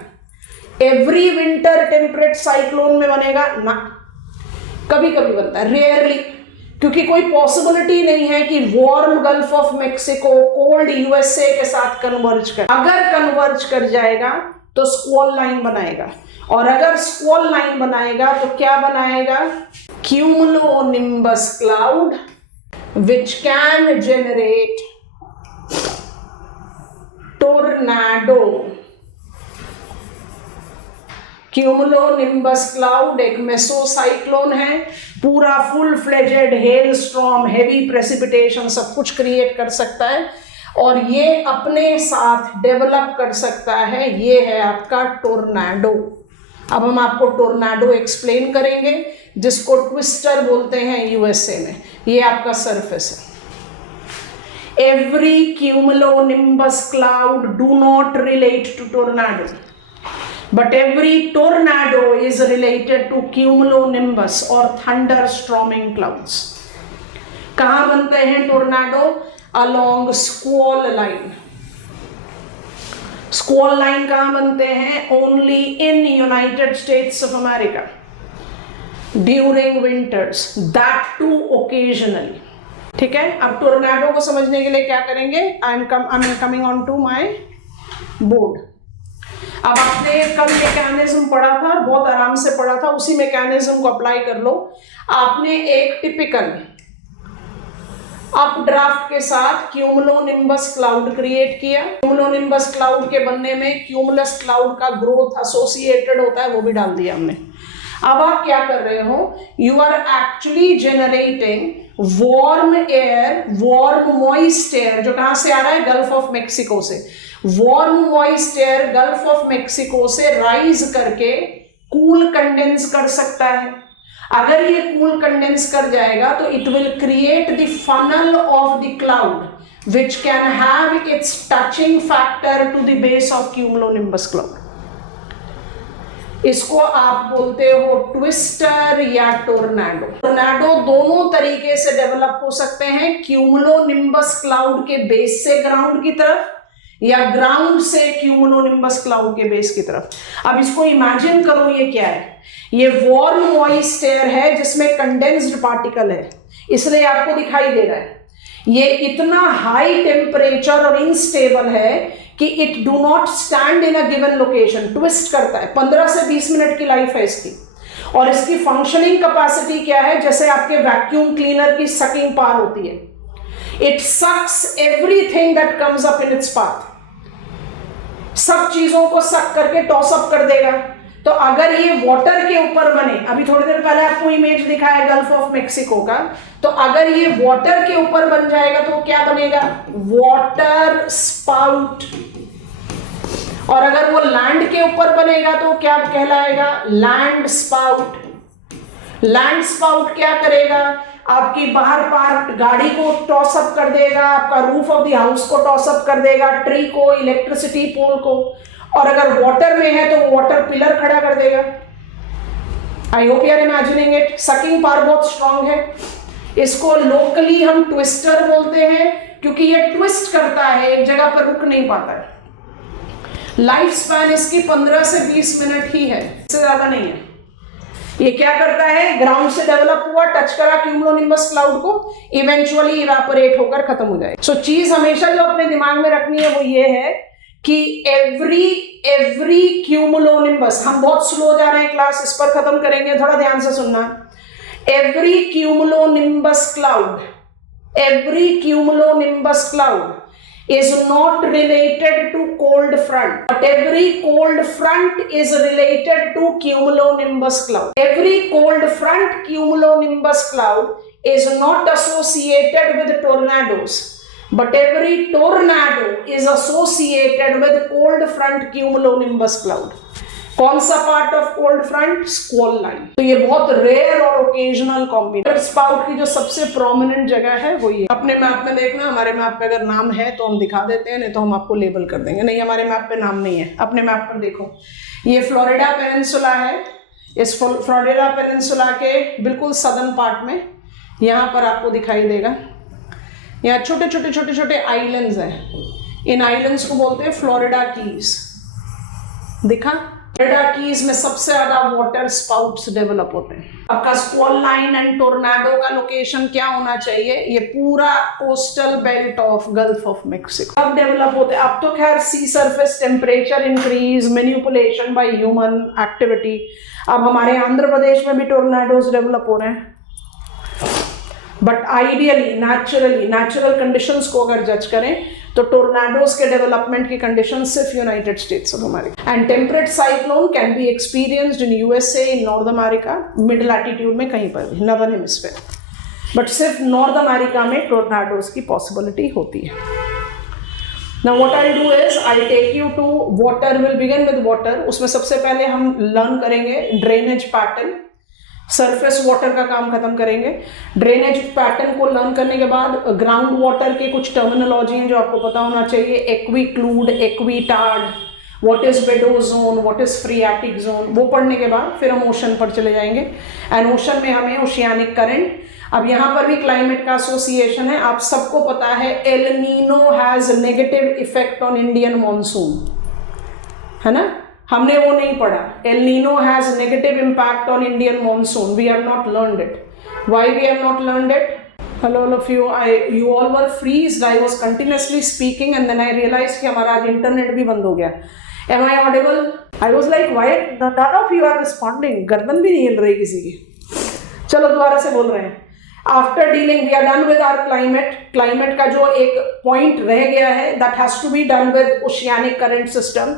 Every winter temperate cyclone में बनेगा ना, कभी कभी बनता है, रेयरली, क्योंकि कोई पॉसिबिलिटी नहीं है कि warm gulf of Mexico cold USA के साथ कन्वर्ज कर। अगर कन्वर्ज कर जाएगा तो स्क्वॉल लाइन बनाएगा, और अगर स्क्वॉल लाइन बनाएगा तो क्या बनाएगा? Cumulonimbus cloud which can generate tornado cumulonimbus cloud एक मेसोसाइक्लोन है, पूरा full fledged hello storm, heavy precipitation सब कुछ क्रिएट कर सकता है और ये अपने साथ डेवलप कर सकता है। ये है आपका टोर्नाडो। अब हम आपको टोर्नाडो एक्सप्लेन करेंगे, जिसको ट्विस्टर बोलते हैं यूएसए में। ये आपका सरफेस है। Every cumulonimbus cloud do not relate to tornado, but every tornado is related to cumulonimbus or thunderstorming clouds. कहाँ बनते हैं tornado? Along squall line. Squall line कहाँ बनते हैं? Only in United States of America during winters, that too occasionally. ठीक है, अब tornado को समझने के लिए क्या करेंगे? I am coming on to my board. अब आपने कल मैकेनिज्म पढ़ा था, बहुत आराम से पढ़ा था, उसी मैकेनिज्म को अप्लाई कर लो। आपने एक टिपिकल अपड्राफ्ट के साथ क्यूमुलोनिम्बस क्लाउड क्रिएट किया। क्यूमुलोनिम्बस क्लाउड के बनने में क्यूमुलस क्लाउड का ग्रोथ एसोसिएटेड होता है, वो भी डाल दिया हमने। अब आप क्या कर रहे हो? You are actually generating warm air, warm moist air, जो कहां से आ रहा है? गल्फ ऑफ मेक्सिको से। Warm moist air gulf of Mexico से राइज करके कूल कंडेंस कर सकता है। अगर ये कूल कंडेंस कर जाएगा तो it will create the funnel of the cloud which can have its touching factor to the base of cumulonimbus cloud. इसको आप बोलते हो ट्विस्टर या टोर्नाडो। टोर्नाडो दोनों तरीके से डेवलप हो सकते हैं, क्यूमुलोनिम्बस क्लाउड के बेस से ग्राउंड की तरफ या ग्राउंड से क्यूमुलोनिम्बस क्लाउड के बेस की तरफ। अब इसको इमेजिन करो, ये क्या है? ये वार्म मॉइस्ट एयर है जिसमें कंडेंस्ड पार्टिकल है, इसलिए आपको दिखाई दे रहा है। ये इतना हाई टेम्परेचर और इनस्टेबल है कि it do not stand in a given location, twist करता है। 15 से 20 मिनट की लाइफ है इसकी। और इसकी फंक्शनिंग कैपेसिटी क्या है? जैसे आपके वैक्यूम क्लीनर की सकिंग पावर होती है। It sucks everything that comes up in its path, सब चीजों को सक करके टॉस अप कर देगा। तो अगर ये वाटर के ऊपर बने, अभी थोड़ी देर पहले आपको इमेज दिखाया गल्फ ऑफ मेक्सिको का, तो अगर ये वाटर के ऊपर बन जाएगा तो क्या बनेगा? Water spout. और अगर वो लैंड के ऊपर बनेगा तो क्या कहलाएगा? Land spout. लैंड स्पाउट क्या करेगा? आपकी बाहर पार्क गाड़ी को टॉस अप कर देगा, आपका रूफ ऑफ द हाउस को टॉस अप कर देगा, ट्री को, इलेक्ट्रिसिटी पोल को। और अगर वाटर में है तो वाटर पिलर खड़ा कर देगा। I hope you are imagining it. Sucking power बहुत स्ट्रांग है। इसको लोकली हम ट्विस्टर बोलते हैं क्योंकि ये ट्विस्ट करता है, एक जगह पर रुक नहीं पाता है। लाइफ स्पैन इसकी 15 से 20 मिनट ही है, इससे ज्यादा नहीं है। ये क्या करता है? ग्राउंड से डेवलप हुआ, टच करा क्यूमुलोनिम्बस क्लाउड को, इवेंचुअली इवेपोरेट होकर खत्म हो जाएगा। सो चीज हमेशा जो अपने दिमाग में रखनी है वो ये है कि एवरी क्यूमुलोनिम्बस, हम बहुत स्लो जा रहे हैं क्लास, इस पर खत्म करेंगे, थोड़ा ध्यान से सुनना। Every cumulonimbus cloud is not related to cold front, but every cold front is related to cumulonimbus cloud. Every cold front cumulonimbus cloud is not associated with tornadoes, but every tornado is associated with cold front cumulonimbus cloud. कौन सा part of cold front? Squall line. तो ये बहुत rare और occasional combination. Spout की जो सबसे prominent जगह है वो ये। अपने मैप में देखना, हमारे मैप पे अगर नाम है तो हम दिखा देते हैं, नहीं तो हम आपको लेबल कर देंगे। नहीं, हमारे मैप पे नाम नहीं है। अपने मैप पर देखो, ये फ्लोरिडा पेनिनसुला है। इस फ्लोरिडा पेनिनसुला के बिल्कुल सदर्न पार्ट में यहाँ पर आपको दिखाई देगा, यहाँ छोटे छोटे आइलैंड्स हैं। इन आइलैंड्स को बोलते हैं फ्लोरिडा कीज। दिखा? फ्लोरिडा कीज में सबसे ज्यादा वाटर स्पाउट्स डेवलप होते हैं। आपका स्क्वॉल लाइन एंड टोर्नाडो का लोकेशन क्या होना चाहिए? ये पूरा coastal belt of Gulf of Mexico. अब डेवलप होते हैं। अब तो खैर sea surface temperature increase, manipulation by human activity. अब हमारे आंध्र प्रदेश में भी टोर्नाडोज डेवलप हो रहे हैं। बट आइडियली नेचुरल कंडीशंस को अगर जज करें तो टोर्नाडोज के डेवलपमेंट की कंडीशन सिर्फ United States of America. And temperate cyclone can be experienced in USA, in north America, mid latitude में कहीं पर भी, नॉर्दर्न हेमिस्फीयर, बट सिर्फ नॉर्थ अमेरिका में टोर्नाडोज की पॉसिबिलिटी होती है। Now what I'll do is I'll take you to water, will begin with water। उसमें सबसे पहले हम लर्न करेंगे ड्रेनेज पैटर्न, सरफेस वाटर का काम खत्म करेंगे। ड्रेनेज पैटर्न को लर्न करने के बाद ग्राउंड वाटर के कुछ टर्मिनोलॉजी हैं जो आपको पता होना चाहिए, एक्वीक्लूड, एक्वीटार्ड, व्हाट इज बेडो zone, what is phreatic zone, वो पढ़ने के बाद फिर हम ओशन पर चले जाएंगे। एंड ओशन में हमें ओशियानिक करंट, अब यहाँ पर भी क्लाइमेट का एसोसिएशन है, आप सबको पता है El Nino has negative effect on Indian monsoon, है ना, हमने वो नहीं पढ़ा। El Nino has negative impact on Indian monsoon, we have not learned it. Why we have not learned it? Hello all of you, you all were freezed, I was continuously speaking and then I realized कि हमारा आज internet भी बंद हो गया। Am I audible? I was like why none of you are responding, गर्दन भी नहीं हिल रही किसी की। चलो दोबारा से बोल रहे हैं। After dealing, we are done with our climate का जो एक पॉइंट रह गया है, that has to be done with oceanic current system.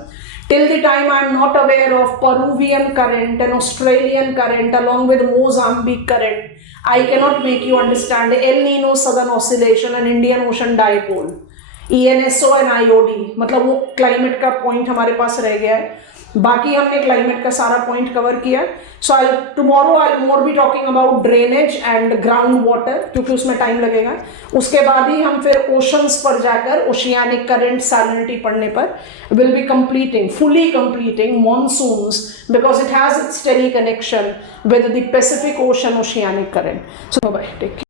Till the time I am not aware of Peruvian current and Australian current along with Mozambique current, I cannot make you understand El Nino Southern Oscillation and Indian Ocean Dipole, ENSO and IOD, मतलब वो climate का point हमारे पास रह गया है। बाकी हमने climate का सारा पॉइंट कवर किया। So tomorrow I more B talking about drainage and ground water, क्योंकि उसमें टाइम लगेगा। उसके बाद ही हम फिर ओशंस पर जाकर ओशियानिक करंट सैलिनिटी पढ़ने पर will be fully completing monsoons because it has its steady connection with the Pacific Ocean oceanic current. So bye, take care.